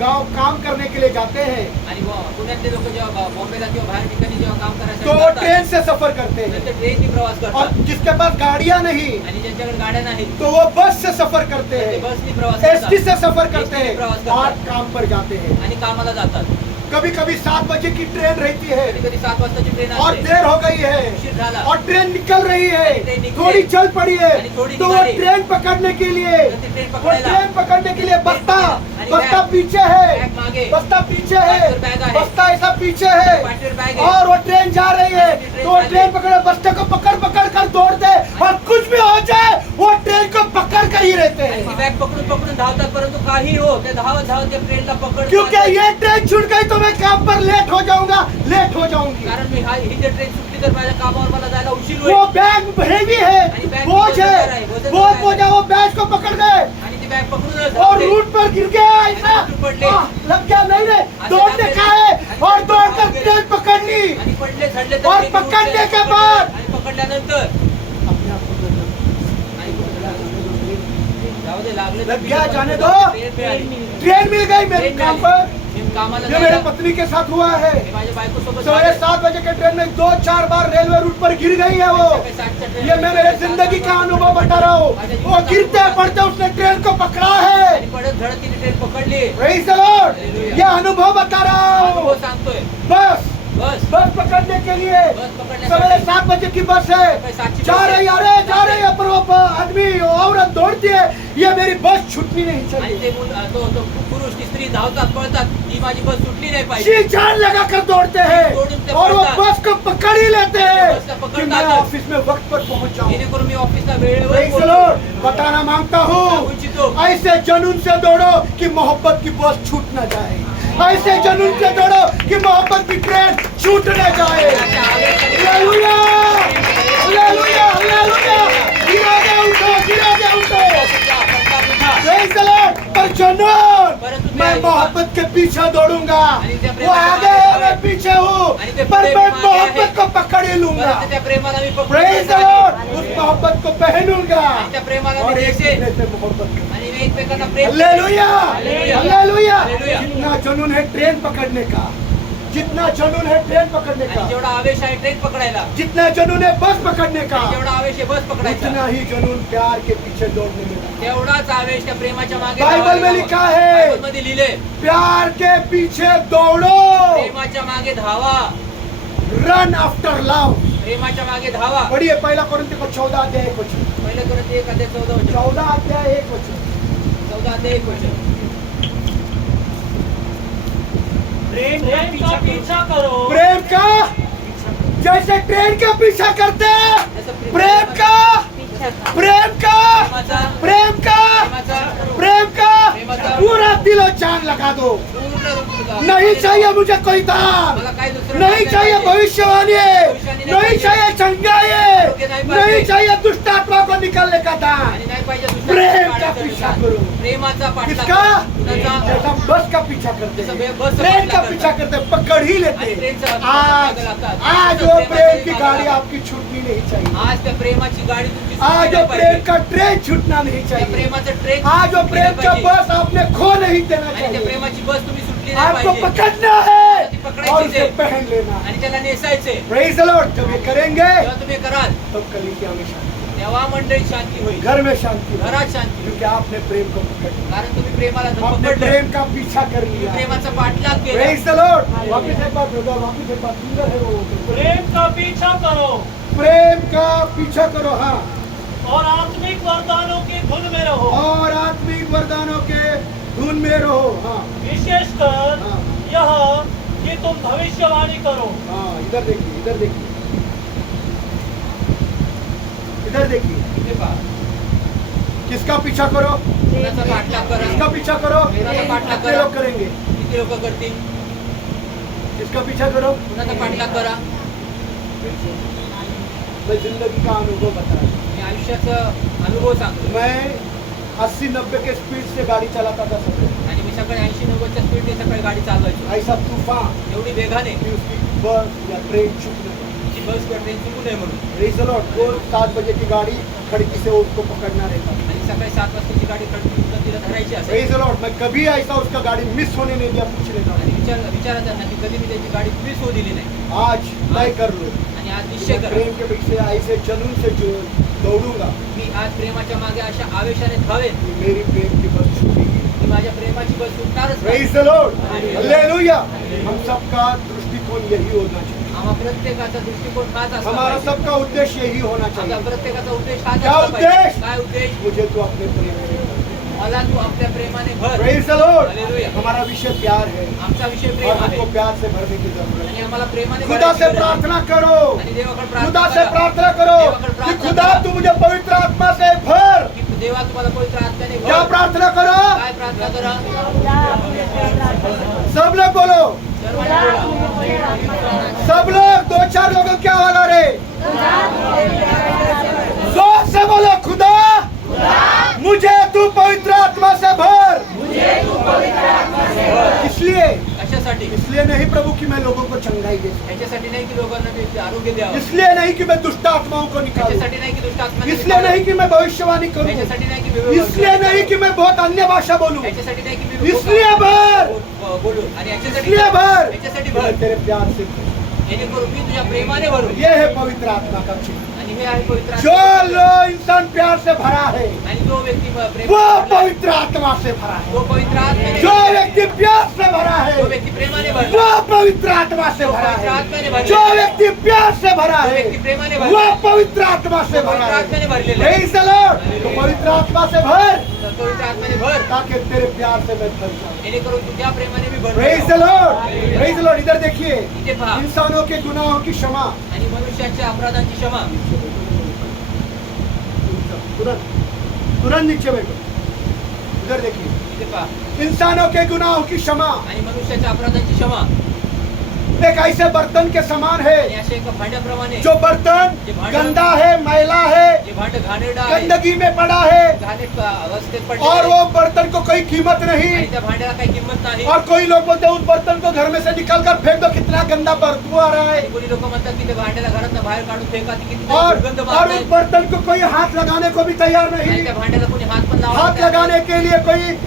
गांव काम करने के लिए जाते हैं आणि पुण्यातले लोक जेव्हा बॉम्बेला किंवा बाहेर ठिकाणी जेव्हा काम करायसाठी तो वो जातात, ट्रेन से सफर करते तर हैं. ते ट्रेननी प्रवास और करतात. जिसके पास गाड़ियां नहीं आणि ज्यांच्याकडे गाड्या नाहीत तो वो बस से सफर करते ते हैं, बसनी प्रवास एसटी करतात. से सफर करते एसटी ने प्रवास हैं करतात. और काम पर जाते हैं. आणि कामाला जातात. कभी कभी 7 बजे की ट्रेन रहती है कधी कधी 7 वाजताची ट्रेन और असते. देर हो गई है उशीर झाला. और ट्रेन निकल रही ट्रेन है, निकली. थोड़ी चल पड़ी है, आणि थोडी तो वो निघाली. ट्रेन पकड़ने के लिए तर ते ट्रेन वो पकडायला ट्रेन पकड़ने के लिए बस्ता आणि बस्ता बॅग. पीछे है, बॅग मागे. बस्ता पीछे है, पाठीवर बॅग आहे. बस्ता ऐसा पीछे है पाठीवर बॅग आहे. और वो ट्रेन जा रही है, आणि ट्रेन तो वो चालली. ट्रेन पकड़े बस्ते को पकड़ पकड़ कर दौड़ते और कुछ भी हो जाए वो ट्रेन को पकड़ कर ही रहते आणि ती हैं. बॅग पकडून पकडून धावतात, परंतु काही हो ते धावत धावत त्या ट्रेनला पकडतात. क्योंकि ये ट्रेन छूट गई तो मैं काम पर लेट हो जाऊंगा, लेट हो जाऊंगी. कारण मी ही जर ट्रेन सुटली तर माझ्या कामावर मला जायला उशीर वो होईल. बैग हेवी है, आणि बॅग बोझ वजनदार आहे, है, वजनदार बहुत आहे. बोझा, वो बैग को पकड़ गए आणि ती बॅग पकडूनच और धावते. रूट पर गिर गया ऐसा. आणि पडले. लग गया नहीं रे, दौड़ने का है और दौड़कर ट्रेन पकड़ ली. आणि पडले झडले तर और ट्रेन पकडले उठले. के बाद. आणि पकडल्यानंतर अपने आप को आणि कुठे जाऊ दे, लागले तर लग गया, जाने दो. ट्रेन मिळाली. ट्रेन मिल गई मेरे ट्रेन काम मिळाली. पर. मी कामाला ये मेरे जायला- पत्नी के साथ हुआ है. हे माझ्या बायको सोबत सवेरे 7 बजे के ट्रेन में 2-4 बार रेलवे रूट पर गिर गई है वो. ये मैं मेरे जिंदगी का अनुभव बता रहा हूँ. वो गिरते पड़ते उसने ट्रेन को पकड़ा है. आणि पडत झडत तिने ट्रेन पकडली. Praise the Lord. ये अनुभव बता रहा अनुभव हूँ. सांगतोय. बस बस पकड़ने के लिए बस पकडण्यासाठी सवेरे 7 बजे की बस है. जा रही जा रही है, पर वो आदमी वो औरत दौड़ती है. ये मेरी बस छूटनी नहीं आणि चाहिए. ते तो पुरुष ती स्त्री धावतात पळतात, ही माझी बस सुटली नाही पाहिजे. जी जान लगा कर दौड़ते हैं और वो बस को पकड़ ही लेते हैं कि मैं ऑफिस में वक्त पर पहुंच जाऊं. जेणेकरून मी ऑफिसला वेळेवर Praise the पोहोचू. Lord. बताना मांगता हूँ, सांगू इच्छितो. ऐसे जुनून से दौड़ो कि मोहब्बत की बस छूट न जाए. ऐसे जुनून से दौड़ो कि मोहब्बत की ट्रेन छूट न जाए. Hallelujah, hallelujah, hallelujah. गिरा दे उठो, गिरा दे Praise the Lord. पर जुनून परंतु मैं त्या- मोहब्बत के पीछे दौड़ूंगा. आणि त्या वो प्रेमाच्या आगे है, मागे मैं आहे. पीछे हूँ. आणि ते पर पुढे मैं मागे आहे. मोहब्बत को पकड़ ही लूंगा. परंतु त्या प्रेमाला मी Praise the Lord. उस मोहब्बत को पहनूंगा आणि त्या प्रेमाला और मी एक देते दूसरे से मोहब्बत करूंगा. आणि मी एकमेकांना प्रेम हालेलुया. हालेलुया. हालेलुया. हालेलुया. जितना जुनून है ट्रेन पकड़ने का, जितना जुनून है ट्रेन पकड़ने आणि का, जेवढा आवेश आहे ट्रेन पकडायला जितना जुनून है बस पकड़ने का, आणि जेवढा आवेश आहे बस पकडायचा उतना ही जुनून प्यार के पीछे दौड़ने में लगा. तेवढाच आवेश त्या प्रेमाच्या मागे बाइबल में धावायला लिखा हवा. है, बायबलमध्ये लिहिले प्यार के पीछे दौड़ो. प्रेमाच्या मागे धावा रन आफ्टर लव. प्रेमाच्या मागे धावा पढ़िए पहला कोरिन्थियों को 14 अध्याय 1 वचन. पहिलं करत 1 अध्याय 14 वचन 14 अध्याय 1 वचन. 14 अध्याय 1 वचन प्रेम का पीछा करो प्रेम का जैसे ट्रेन का पीछा करते हैं, प्रेम का प्रेम का प्रेमाचा प्रेम का प्रेमाचा प्रेम का पूरा दिलो जान लगा दो. पूर्ण रूप नहीं चाहिए मुझे कोई दान, मला काय दुसरं नहीं काय चाहिए पाहिजे. भविष्यवाणी, नहीं चाहिए चंगाई, नहीं चाहिए दुष्ट आत्मा को निकलने का दान. आणि नाही पाहिजे दुसऱ्या प्रेम का काढायचं पीछा विचार. करो. प्रेमाचा पाठलाग किसका? कुणाचा? जैसा बस का पीछा करते जैसा हैं, बस का ट्रेन का पाठलाग पीछा करते हैं, पकड़ ही लेते आणि हैं. ट्रेनचा आज मागे लागतात. आज वो प्रेम की गाड़ी आपकी छूटनी नहीं चाहिए. आज त्या प्रेमाची गाडी तुमची आज सुटली वो नाही प्रेम पाहिजे. का ट्रेन छूटना नहीं त्या चाहिए. प्रेमाचं ट्रेन आज वो प्रेम का बस आपने खो नहीं देना आणि त्या चाहिए. प्रेमाची बस तुम्ही सुटली नाही आपको पाहिजे पकड़ना है ती और पकडायची उसे आहे. पहन लेना है. आणि त्याला नेसायचे Praise the Lord. जब ये करेंगे जेव्हा तुम्ही कराल तब कलीसिया में शांति, तेव्हा मंडळी शांती होईल घर में शांति होगी. घरात शांती होईल. क्योंकि आपने प्रेम को पकड़ लिया, कारण तुम्ही प्रेमाला आपने पकडलं प्रेम का पीछा कर तुम्ही लिया. प्रेमाचा पाठलाग केला Praise the Lord. वापिस एक बार ब्रदर, वापिस एक बार. सुंदर है वो. प्रेम का पीछा करो प्रेम का पीछा करो. हाँ. और आत्मिक वरदानों की धुन में रहो और आत्मिक वरदानों के धुन में रहो. हाँ. विशेषकर हाँ. यह कि तुम भविष्यवाणी करो हाँ. इधर देखिए, इधर देखिए, इधर देखिए. इथे पहा. किसका पीछा करो? कुणाचा पाठलाग करा किसका पीछा करो? प्रेमाचा पाठलाग कितने करा लोग करेंगे? किती लोक करतील किसका पीछा करो? कुणाचा पाठलाग करा मैं जिंदगी का अनुभव बता रहा हूँ. मी आयुष्याचा अनुभव सांगतो मैं 80-90 के स्पीड से गाड़ी चलाता था सफर. आणि मी सकाळी 80-90च्या स्पीडने सकाळी गाडी चालवायचो ऐसा तूफान एवढी वेगाने कि उसकी बस या ट्रेन छूट नहीं. की बस किंवा ट्रेन चुकू नये म्हणून Praise the Lord. रोज 7 बजे की गाड़ी खिड़की से उसको पकड़ना रहता था. आणि सकाळी 7 वाजताची गाडी खडकी तिला धरायची असेल Praise the Lord. मैं कभी ऐसा उसका गाड़ी मिस होने नहीं दिया पूछने का. आणि विचारा त्यांना की कधी मी त्याची गाडी मिस होऊ दिली नाही आज तय कर लो. आणि आज कि निश्चय मैं करा प्रेम के पीछे ऐसे जुनून से जो दौड़ूंगा मी आज प्रेमाच्या मागे अशा आवेशाने धावेन कि मेरी प्रेम की बस छूटेगी. की माझ्या प्रेमाची बस सुटणारच नाही. Praise the Lord. Hallelujah. हम सबका दृष्टिकोण यही होना चाहिए. आम्हा प्रत्येकाचा दृष्टिकोण हाच असला हमारा पाहिजे. सबका उद्देश्य यही होना आमचा चाहिए. प्रत्येकाचा उद्देश हाच क्या असला पाहिजे. उद्देश? काय उद्देश मुझे तो अपने प्रेम में भर. मला तू आपल्या प्रेमाने भर Praise the Lord. Hallelujah. हमारा विषय प्यार है आमचा विषय और प्रेम आहे हमको प्यार से भरने की जरूरत आणि है. आम्हाला प्रेमाने खुदा भरायची से गरज आहे. प्रार्थना करो. आणि देवाकडे खुदा प्रार्थना से करा. प्रार्थना करो देवाकडे कि प्रार्थना खुदा करा. तू मुझे पवित्र आत्मा से भर. की देवा तुम्हाला पवित्र आत्म्याने क्या भर. प्रार्थना करो? काय प्रार्थना करा सब लोग बोलो. सर्वांनी बोला. सब लोग 2-4 लोगों की आवाज आ रही. जोर से बोलो. खुदा मुझे तू पवित्र आत्मा से भर. इसलिए कशासाठी इसलिए नहीं प्रभु कि मैं लोगों को चंगाई दे. याच्यासाठी नाही की लोकांना मी आरोग्य द्यावं इसलिए नहीं कि मैं दुष्ट आत्माओं को निकालूं. याच्यासाठी नाही की दुष्ट आत्म्याने इसलिए नहीं कि मैं भविष्यवाणी करूं. याच्यासाठी नाही की मी इसलिए नहीं कि मैं बहुत अन्य भाषा बोलूं. याच्यासाठी नाही की मी इसलिए भर. बोलू आणि याच्यासाठी इसलिए भर. याच्यासाठी मैं भर तेरे प्यार से भर. जेणेकरून मी तुझ्या प्रेमाने भरू ये है पवित्र आत्मा का चिन्ह. आणि हे आहे पवित्र जो आत्मा. लो इंसान प्यार से भरा है आणि जो व्यक्ती वो प्रेमाने भरला, पवित्र आत्मा से भरा है. तो पवित्र आत्म्याने जो भरला. व्यक्ति प्यार से भरा जो है व्यक्ती प्रेमाने वो भरला पवित्र आत्मा से तो भरा पवित्र है. आत्म्याने भरला. जो व्यक्ति प्यार से भरा जो है व्यक्ती प्रेमाने वो भरला पवित्र आत्मा से तो भरा पवित्र आत्म्याने है. भरलेला आहे. Praise the Lord. तो पवित्र आत्मा से भर तर पवित्र आत्म्याने भर ताकि तेरे प्यार से मैं भर जाऊं. जेणेकरून तुझ्या प्रेमाने मी भर Praise the Lord. Praise the Lord. इधर देखिए. इथे पहा इंसानों के गुनाहों की क्षमा. आणि मनुष्याच्या अपराधांची क्षमा तुरंत तुरंत नीचे बैठो. इधर देखिए. इथे पहा इंसानों के गुनाहों की क्षमा. आणि मनुष्याच्या अपराधांची क्षमा एक ऐसे बर्तन के समान है आणि अशा एका भांड्याप्रमाणे जो बर्तन जे भांडं- गंदा है, मैला है, जे भांड घाणेरडं आहे, गंदगी में पड़ा है, घाणेरड अवस्थेत पडलेलं और आहे. वो बर्तन को कोई कीमत नहीं, आणि त्या भांड्याला काही किंमत नाही. और कोई लोग बोलते हैं उस बर्तन को घर में से निकाल कर फेंक दो, कितना गंदा बदबू आ रहा है, आणि कोणी लोक म्हणतात की ते भांड्याला घरातनं बाहेर काढून फेका ती किती और दुर्गंध उस मारतायत. बर्तन को कोई हाथ लगाने को भी तैयार आणि नहीं, त्या भांड्याला कोणी हात पण लावत हाथ नाही. लगाने के लिए कोई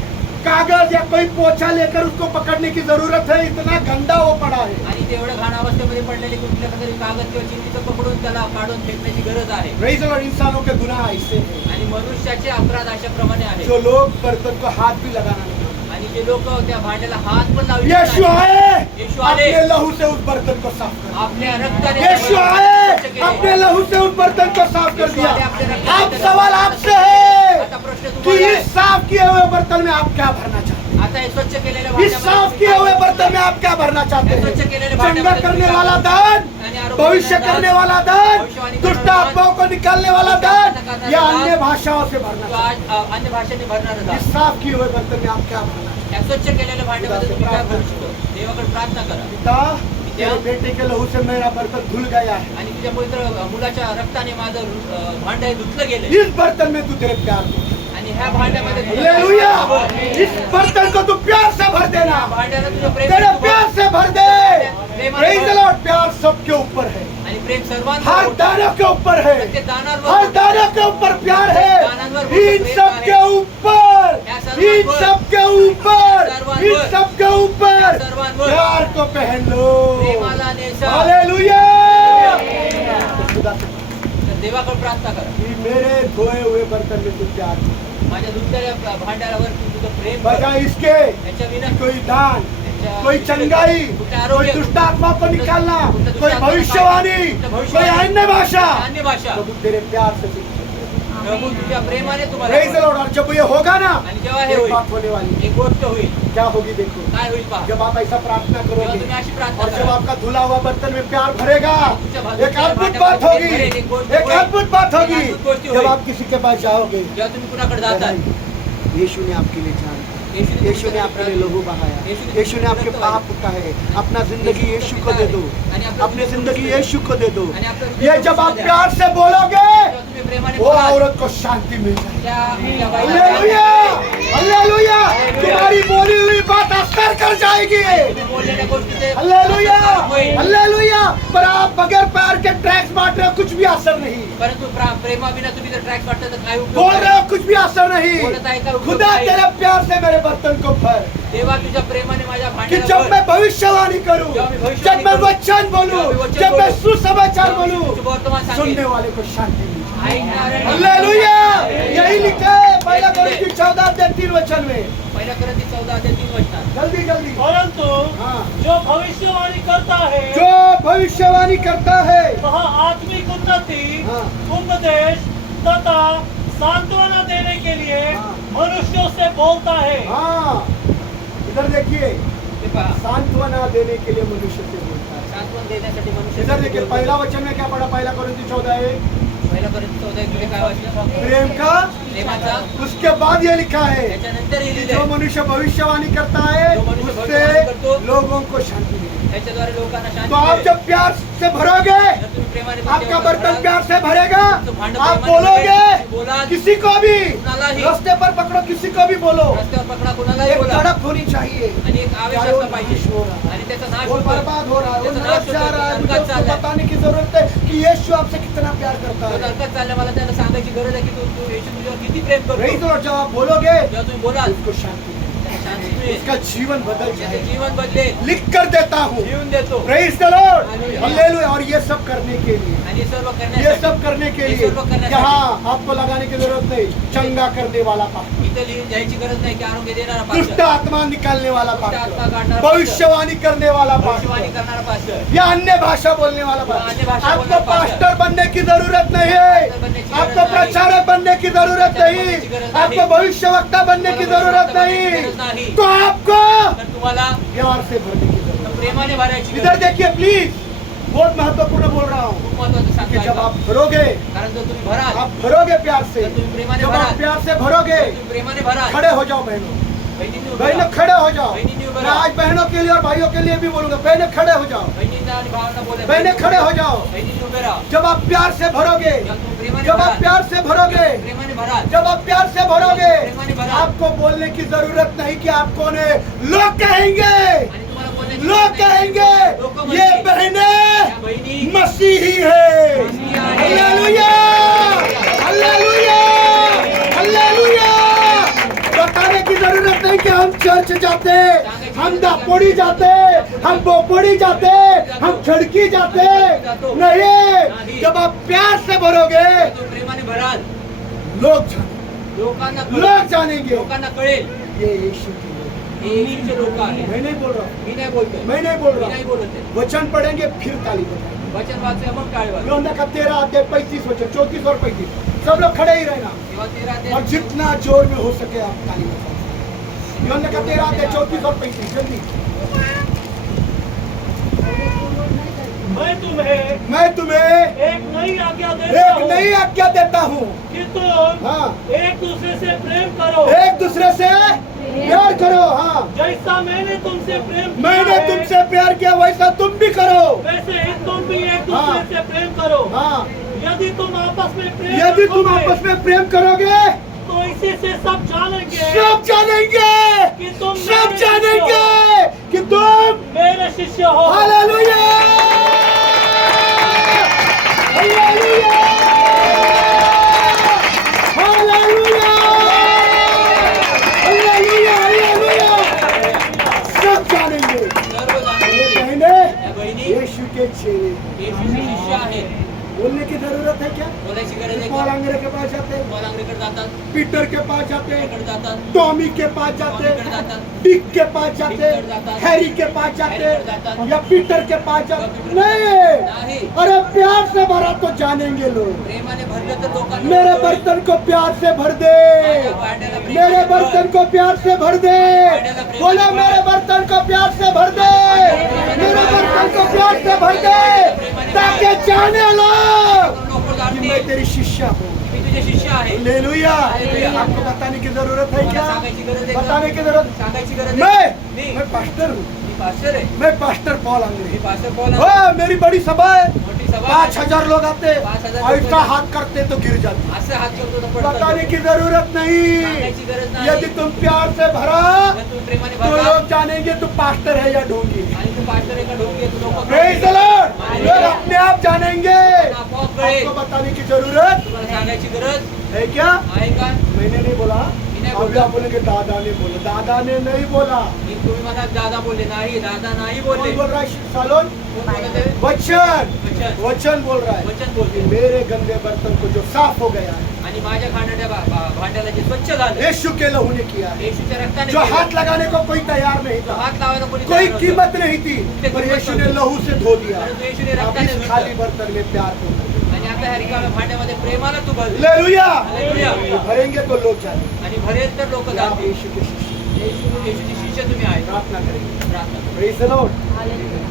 कागज या कोई पोछा लेकर उसको पकड़ने की जरूरत है, इतना गंदा वो पड़ा है. आणि ते एवढं घाण अवस्थेमध्ये पडलेले कुठल्या तरी कागद किंवा चिंतीचं पकडून त्याला काढून फेकण्याची गरज आहे. Praise the Lord. इंसानों के गुनाह ऐसे हैं आणि मनुष्याचे अपराध अशा प्रमाणे आहे. जो लोग बर्तन को हाथ भी लगाना नहीं. आणि जे लोक त्या भांड्याला हात पण लावले यीशु आए, यीशु आले. अपने लहू से उस बर्तन को साफ कर. आपल्या रक्ताने यीशु आए, अपने लहू से उस बर्तन को साफ कर दिया. अब सवाल आपसे है आता प्रश्न कि तुम्हाला इस आहे. साफ किए हुए बर्तन में आप क्या भरना चाहते आता हे स्वच्छ केलेल्या हैं? इस साफ किए हुए बर्तन में आप क्या भरना चाहते हैं? चंगा करने वाला दान, भविष्य करने वाला दान, दुष्ट आत्माओं को निकालने वाला दान, या अन्य भाषाओं से भरना तो चाहते आज अन्य भाषेने भरणार हैं? होता. इस साफ किए हुए बर्तन में आप क्या भरना चाहते त्या स्वच्छ केलेल्या भांड्यामध्ये तुम्ही काय भरू शकतो? देवाकडे प्रार्थना करा. हैं? पिता, तेरे बेटे के लहू से मेरा बर्तन धुल गया है. आणि तुझ्या पवित्र मुलाच्या रक्ताने माझं भांड हे धुतलं गेलं. इस बर्तन में तू तेरे प्यार दे. आणि ह्या भांड्यामध्ये हालेलुया! इस बर्तन को तू प्यार से भर देना. भांड्याला तुझं प्रेम तेरे प्यार से भर दे. प्रेमाने Praise the Lord. प्यार सबके ऊपर है, आणि प्रेम सर्वांवर हर होतं. दानों के ऊपर है, प्रत्येक दानांवर हर होतं. दानों के ऊपर प्यार है. दानांवर इन प्रेम सब के आहे. ऊपर, या सर्वांवर, इन सब के ऊपर, सर्वांवर, इन सब के ऊपर या सर्वांवर प्यार को पहन लो. प्रेमाला नेसा. हालेलुया! तो खुदा से तर देवाकडे प्रार्थना करा. कि मेरे धोए हुए बर्तन में तू प्यार दे. माझ्या धुतलेल्या भांड्यावर तू तुझं प्रेम कर. बजाय इसके याच्या विना कोई दान, त्याच्या- कोई चंगाई, कुठलं कोई आरोग्य, दुष्ट आत्मा को निकालना, कुठलं दुष्ट कोई आत्मा भविष्यवाणी, कुठलं कोई भविष्यवाणी, अन्य भाषा, अन्य भाषा प्रभु तेरे प्यार से सीख. प्रभू तुझ्या प्रेमाने तुम्हाला Praise the Lord. और जब ये होगा ना, आणि जेव्हा हे एक होईल बात होने वाली है. एक गोष्ट होईल. क्या होगी देखो. काय होईल पहा. जब आप ऐसा प्रार्थना जेव्हा करोगे तुम्ही अशी प्रार्थना और जब करा, आपका धुला हुआ बर्तन में प्यार भरेगा, तुमच्या एक अद्भुत भांड्यामध्ये बात होगी, प्रेम भरेल, एक गोष्ट एक होईल. अद्भुत बात होगी. एक अद्भुत गोष्ट जब होईल. आप किसी के पास जाओगे, जेव्हा तुम्ही कुणाकडे जातात, यीशु ने आपके लिए जान, यीशु ने आपके लिए लहू बहाया, यीशु ने आपके पाप उठाए. अपना जिंदगी यीशु को दे दो, अपनी जिंदगी यीशु को दे दो. ये जब आप प्यार से बोलोगे, जेव्हा तुम्ही प्रेमाने वो बोलाल, औरत को शांति मिल जाएगी. त्या हालेलुया! हालेलुया! तुम्हारी बोली हुई बात असर कर जाएगी. तुम्ही बोललेल्या गोष्टीचे हालेलुया! होईल. हालेलुया! पर आप बगैर प्यार के ट्रैक्स बांट रहे हो, कुछ भी असर नहीं. परंतु प्रेमाविना तुम्ही जर ट्रॅक वाटतं तर काय उपयोग बोल नाही. रहे हो, कुछ भी असर नहीं. बोलत आहे का उपयोग खुदा नाही. तेरे प्यार से मेरे बर्तन को भर. देवा तुझ्या प्रेमाने माझ्या कि भांड्याला जब भर. मैं भविष्यवाणी करूं, जब मैं भविष्यवाणी जब मैं करूं, वचन बोलूं, जब मैं वचन जब मैं बोलूं, सुसमाचार जब मैं बोलूं, वर्तमान सांगेन. सुनने वाले को शांति मिल जाए. ऐकणाऱ्याला- हालेलुया! यही लिखा है पहला कोरिन्थी 14:3 वचन में. पहिल्या करंती 14:3 वचनात. जल्दी जल्दी. परंतु हाँ. जो भविष्यवाणी करता है जो भविष्यवाणी करता है, वह आत्मिक उन्नति, हाँ. उपदेश तथा सांत्वना देने के लिए हाँ. मनुष्यों से बोलता है. हाँ, इधर देखिए, ते पहा. सांत्वना देने के लिए मनुष्य से बोलता है. सांत्वन देण्यासाठी मनुष्य इधर देखिए, पहला वचन में क्या पढ़ा? पहला कोरिन्थी 14:1 पहिल्या करंती 14:1 काय वाचलं? प्रेम का. प्रेमाचा. उसके बाद ये लिखा है त्याच्यानंतर हे कि लिहिलंय. जो मनुष्य भविष्यवाणी करता है, जो मनुष्य उससे भविष्यवाणी करतो, लोगों को शांति मिलेगी. त्याच्याद्वारे लोकांना शांती तो आप मिळेल. जब प्यार से भरोगे, जर तुम्ही प्रेमाने आपका देवाला बर्तन भराल, प्यार से भरेगा. तो भांड आप प्रेमाने बोलोगे, भरेल, बोलाल. किसी को भी कुणालाही. रास्ते पर पकड़ो, किसी को भी बोलो. रस्त्यावर पकडा कुणालाही एक बोला. तड़प होनी चाहिए. आणि एक आवेश चाहे वो असला पाहिजे. नाश हो रहा है, आणि त्याचा नाश वो होतोय. बर्बाद हो रहा है, वो त्याचा नरक नाश जा रहा है. होतोय, मुझे नरकात उसको चाललाय. बताने की जरूरत है कि यीशु आपसे कितना प्यार करता तो है. नरकात चाललाय. मला त्याला सांगायची गरज आहे की तू येशू तुझ्यावर किती प्रेम रही करतो. तो जब आप बोलोगे, जेव्हा तुम्ही बोलाल उसको शांति मिलेगी. त्याला शांती मिळेल. उसका जीवन बदल त्याचं जाएगा. जीवन बदलेल. लिख कर देता हूँ. जीवन देतो. Praise the Lord. Hallelujah. Hallelujah. और ये सब करने के लिए, आणि हे सर्व ये करण्यासाठी सब करने के ये लिए सर्व करण्यासाठी. यहाँ आपको लगाने की जरूरत नहीं. चंगा करने वाला पास्टर, इथे लिहून जायची गरज नाही की आरोग्य देणारा दुष्ट पास्टर, आत्मा निकालने वाला दुष्ट आत्मा पास्टर, काढणारा भविष्यवाणी करने वाला भविष्यवाणी पास्टर, करणारा पास्टर. या अन्य भाषा बोलने वाला अन्य पास्टर. भाषा आपको बोलने वाला पास्टर बनने की जरूरत नहीं है. आपको प्रचारक बनने की जरूरत नहीं. आपको भविष्यवक्ता बनने की जरूरत नहीं. तो आपको तर तुम्हाला प्यार से भरने की जरूरत है. प्रेमाने भरायची इधर गरज आहे. देखिए प्लीज, बहुत महत्वपूर्ण बोल रहा हूँ खूप महत्वाचं कि सांगतो जब ऐका. आप भरोगे, कारण जर तुम्ही भराल, आप भरोगे प्यार से. जर तुम्ही प्रेमाने जब आप भराल, प्यार से भरोगे, तुम्ही प्रेमाने भराल, खड़े हो जाओ बहनों. बहिणींनी उभं बहनों राहा. खड़े हो जाओ. बहिणींनी उभं मैं राहा. आज बहनों के लिए और भाइयों के लिए भी बोलूंगा, बहने खड़े हो जाओ, बहिणींना आणि भावांना बोले, बहने खड़े हो जाओ। बहिणींनी उभे राहा. जब आप प्यार से भरोगे, जेव्हा तुम्ही प्रेमाने जब आप भराल, प्यार से भरोगे, प्रेमाने भराल, जब आप प्यार से भरोगे, प्रेमाने भराल, आपको बोलने की जरूरत नहीं कि आप कौन है। लोग कहेंगे, आणि तुम्हाला बोलण्याची लोग गरज नाही. कहेंगे लोकं ये म्हणतील, बहने या बहिणी मसीही है। मसीही आहे. Hallelujah, hallelujah, hallelujah. बताने की जरूरत नहीं कि हम चर्च जाते, हम दापोड़ी जाते, हम बोपोड़ी जाते, हम खड़की जाते, नहीं। जब आप प्यार से भरोगे, तुम्ही प्रेमाने भराल, लोग जानेंगे, लोकांना कळेल, लोग जानेंगे लोकांना कळेल ये यीशु की लोग। हे येशूचे लोक आहेत. मैं नहीं बोल रहा हूँ, मी नाही बोलतोय, मैं नहीं बोल मी रहा नाही हूँ। बोलत आहे. वचन पढ़ेंगे फिर ताली बजाएंगे। वचन वाचूया मग टाळी वाजवा. यूहन्ना का 13 अध्याय 35 वचन 34 और 35 सब लोग खड़े ही रहना तेव्हा 13 ते और जितना जोर में हो सके आप ताली बजाओ। यूहन्ना का 13 अध्याय 34 और 35 जल्दी। मैं तुम्हें एक एक नई आज्ञा देता हूँ नई आज्ञा देता हूँ कि तुम हाँ एक दूसरे से प्रेम करो, एक दूसरे से प्यार करो। हाँ जैसा मैंने तुमसे प्रेम किया मैंने है, तुमसे प्यार किया वैसा तुम भी करो। वैसे ही तुम भी एक दूसरे हाँ। से प्रेम करो। हाँ यदि तुम आपस में प्रेम यदि तुम रखोगे, आपस में प्रेम करोगे तो इसी से सब जानेंगे सब जानेंगे, कि तुम सब मेरे जानेंगे कि तुम मेरे शिष्य हो। Hallelujah, hallelujah, hallelujah, hallelujah, hallelujah. सब जानेंगे सर्व ये जाणतील. बहने या बहिणी यीशु के चेले। येशूचे शिष्य आहेत. बोलने की जरूरत है क्या? बोलायची गरज आहे पौल का? अंग्रेज के पास जाते हैं, पॉल आंग्रेकडे जातात, पीटर के पास जाते हैं, पीटरकडे जातात, टॉमी के पास जाते टॉमीकडे हैं, जातात, डिक के पास जाते डिककडे हैं, जातात, हैरी के पास जाते हैरीकडे हैं जातात, या पीटर के पास जाते पीटर- नहीं। नाही. अरे प्यार से भरा तो जानेंगे लोग। प्रेमाने भरलं तर लोकांना मेरे कळेल. बर्तन को प्यार से भर दे, माझ्या भांड्याला प्रेमाने मेरे भर. बर्तन को प्यार से भर दे। बोला मेरे बर्तन को प्यार से भर दे, मेरे बर्तन को प्यार से भर दे, ताकि जाने लोग लोक कि जाणतील मैं तेरी शिष्या हूँ। मी तुझे शिष्य आहे. हालेलुया। हालेलुया। आपको बताने की जरूरत है क्या? सांगायची गरज आहे का? बताने की जरूरत सांगायची गरज मैं मी मैं पास्टर हूँ, मी पास्टर आहे. मैं पास्टर पॉल मी अंग्रेज। पास्टर पॉल आहे. ओ, मेरी बड़ी सभा है, मोठी सभा 5000 लोग आते, 5,000 ऐसा हाथ करते तो गिर जाते। असं हात जोडतो तर बताने पडतात. की जरूरत नहीं। सांगायची गरज नाही. यदि तुम प्यार से भरा जर तू प्रेमाने तो भरला लोग जानेंगे तू पास्टर है या ढोंगी। आणि तू पास्टर आहे का ढोंगी आहे, तू लोक प्रेज द लॉर्ड। लोग अपने आप जानेंगे। आपोआप कळेल. आपको बताने की जरूरत तुम्हाला सांगायची गरज है क्या? आहे का? मैंने नहीं बोला, मी नाही आप बोललो. क्या बोलेंगे? दादा ने बोला, दादा ने नहीं बोला। मी तुम्ही मला दादा बोलले नाही, दादा नाही कौन बोलले. बोल रहा है? सालोन कोण बोलत आहे? वचन, वचन. वचन बोल रहा है वचन कि बोलते. मेरे गंदे बर्तन को जो साफ हो गया है आणि माझ्या खाण्याच्या भांड्याला जे स्वच्छ झालं यीशु के लहू ने किया है। येशूच्या रक्ताने जो केलं. हाथ लगाने को कोई तैयार नहीं था, हात लावायला कोणी कोई तयार नव्हतं. कीमत नहीं थी, पर यीशु ने लहू से धो दिया। परंतु येशूने अब रक्ताने इस खाली धुतलं. बर्तन में प्यार को भर। आणि आता ह्या रिकाम्या भांड्यामध्ये प्रेमाला तू भर. हालेलुया। हालेलुया. भरेंगे तो लोग जानेंगे आणि भरेल तर लोक कि आप जातील. यीशु के शिष्य हैं। येशूची शिष्य तुम्ही आहे. प्रार्थना करेंगे। प्रार्थना. Praise the Lord. हालेलुया.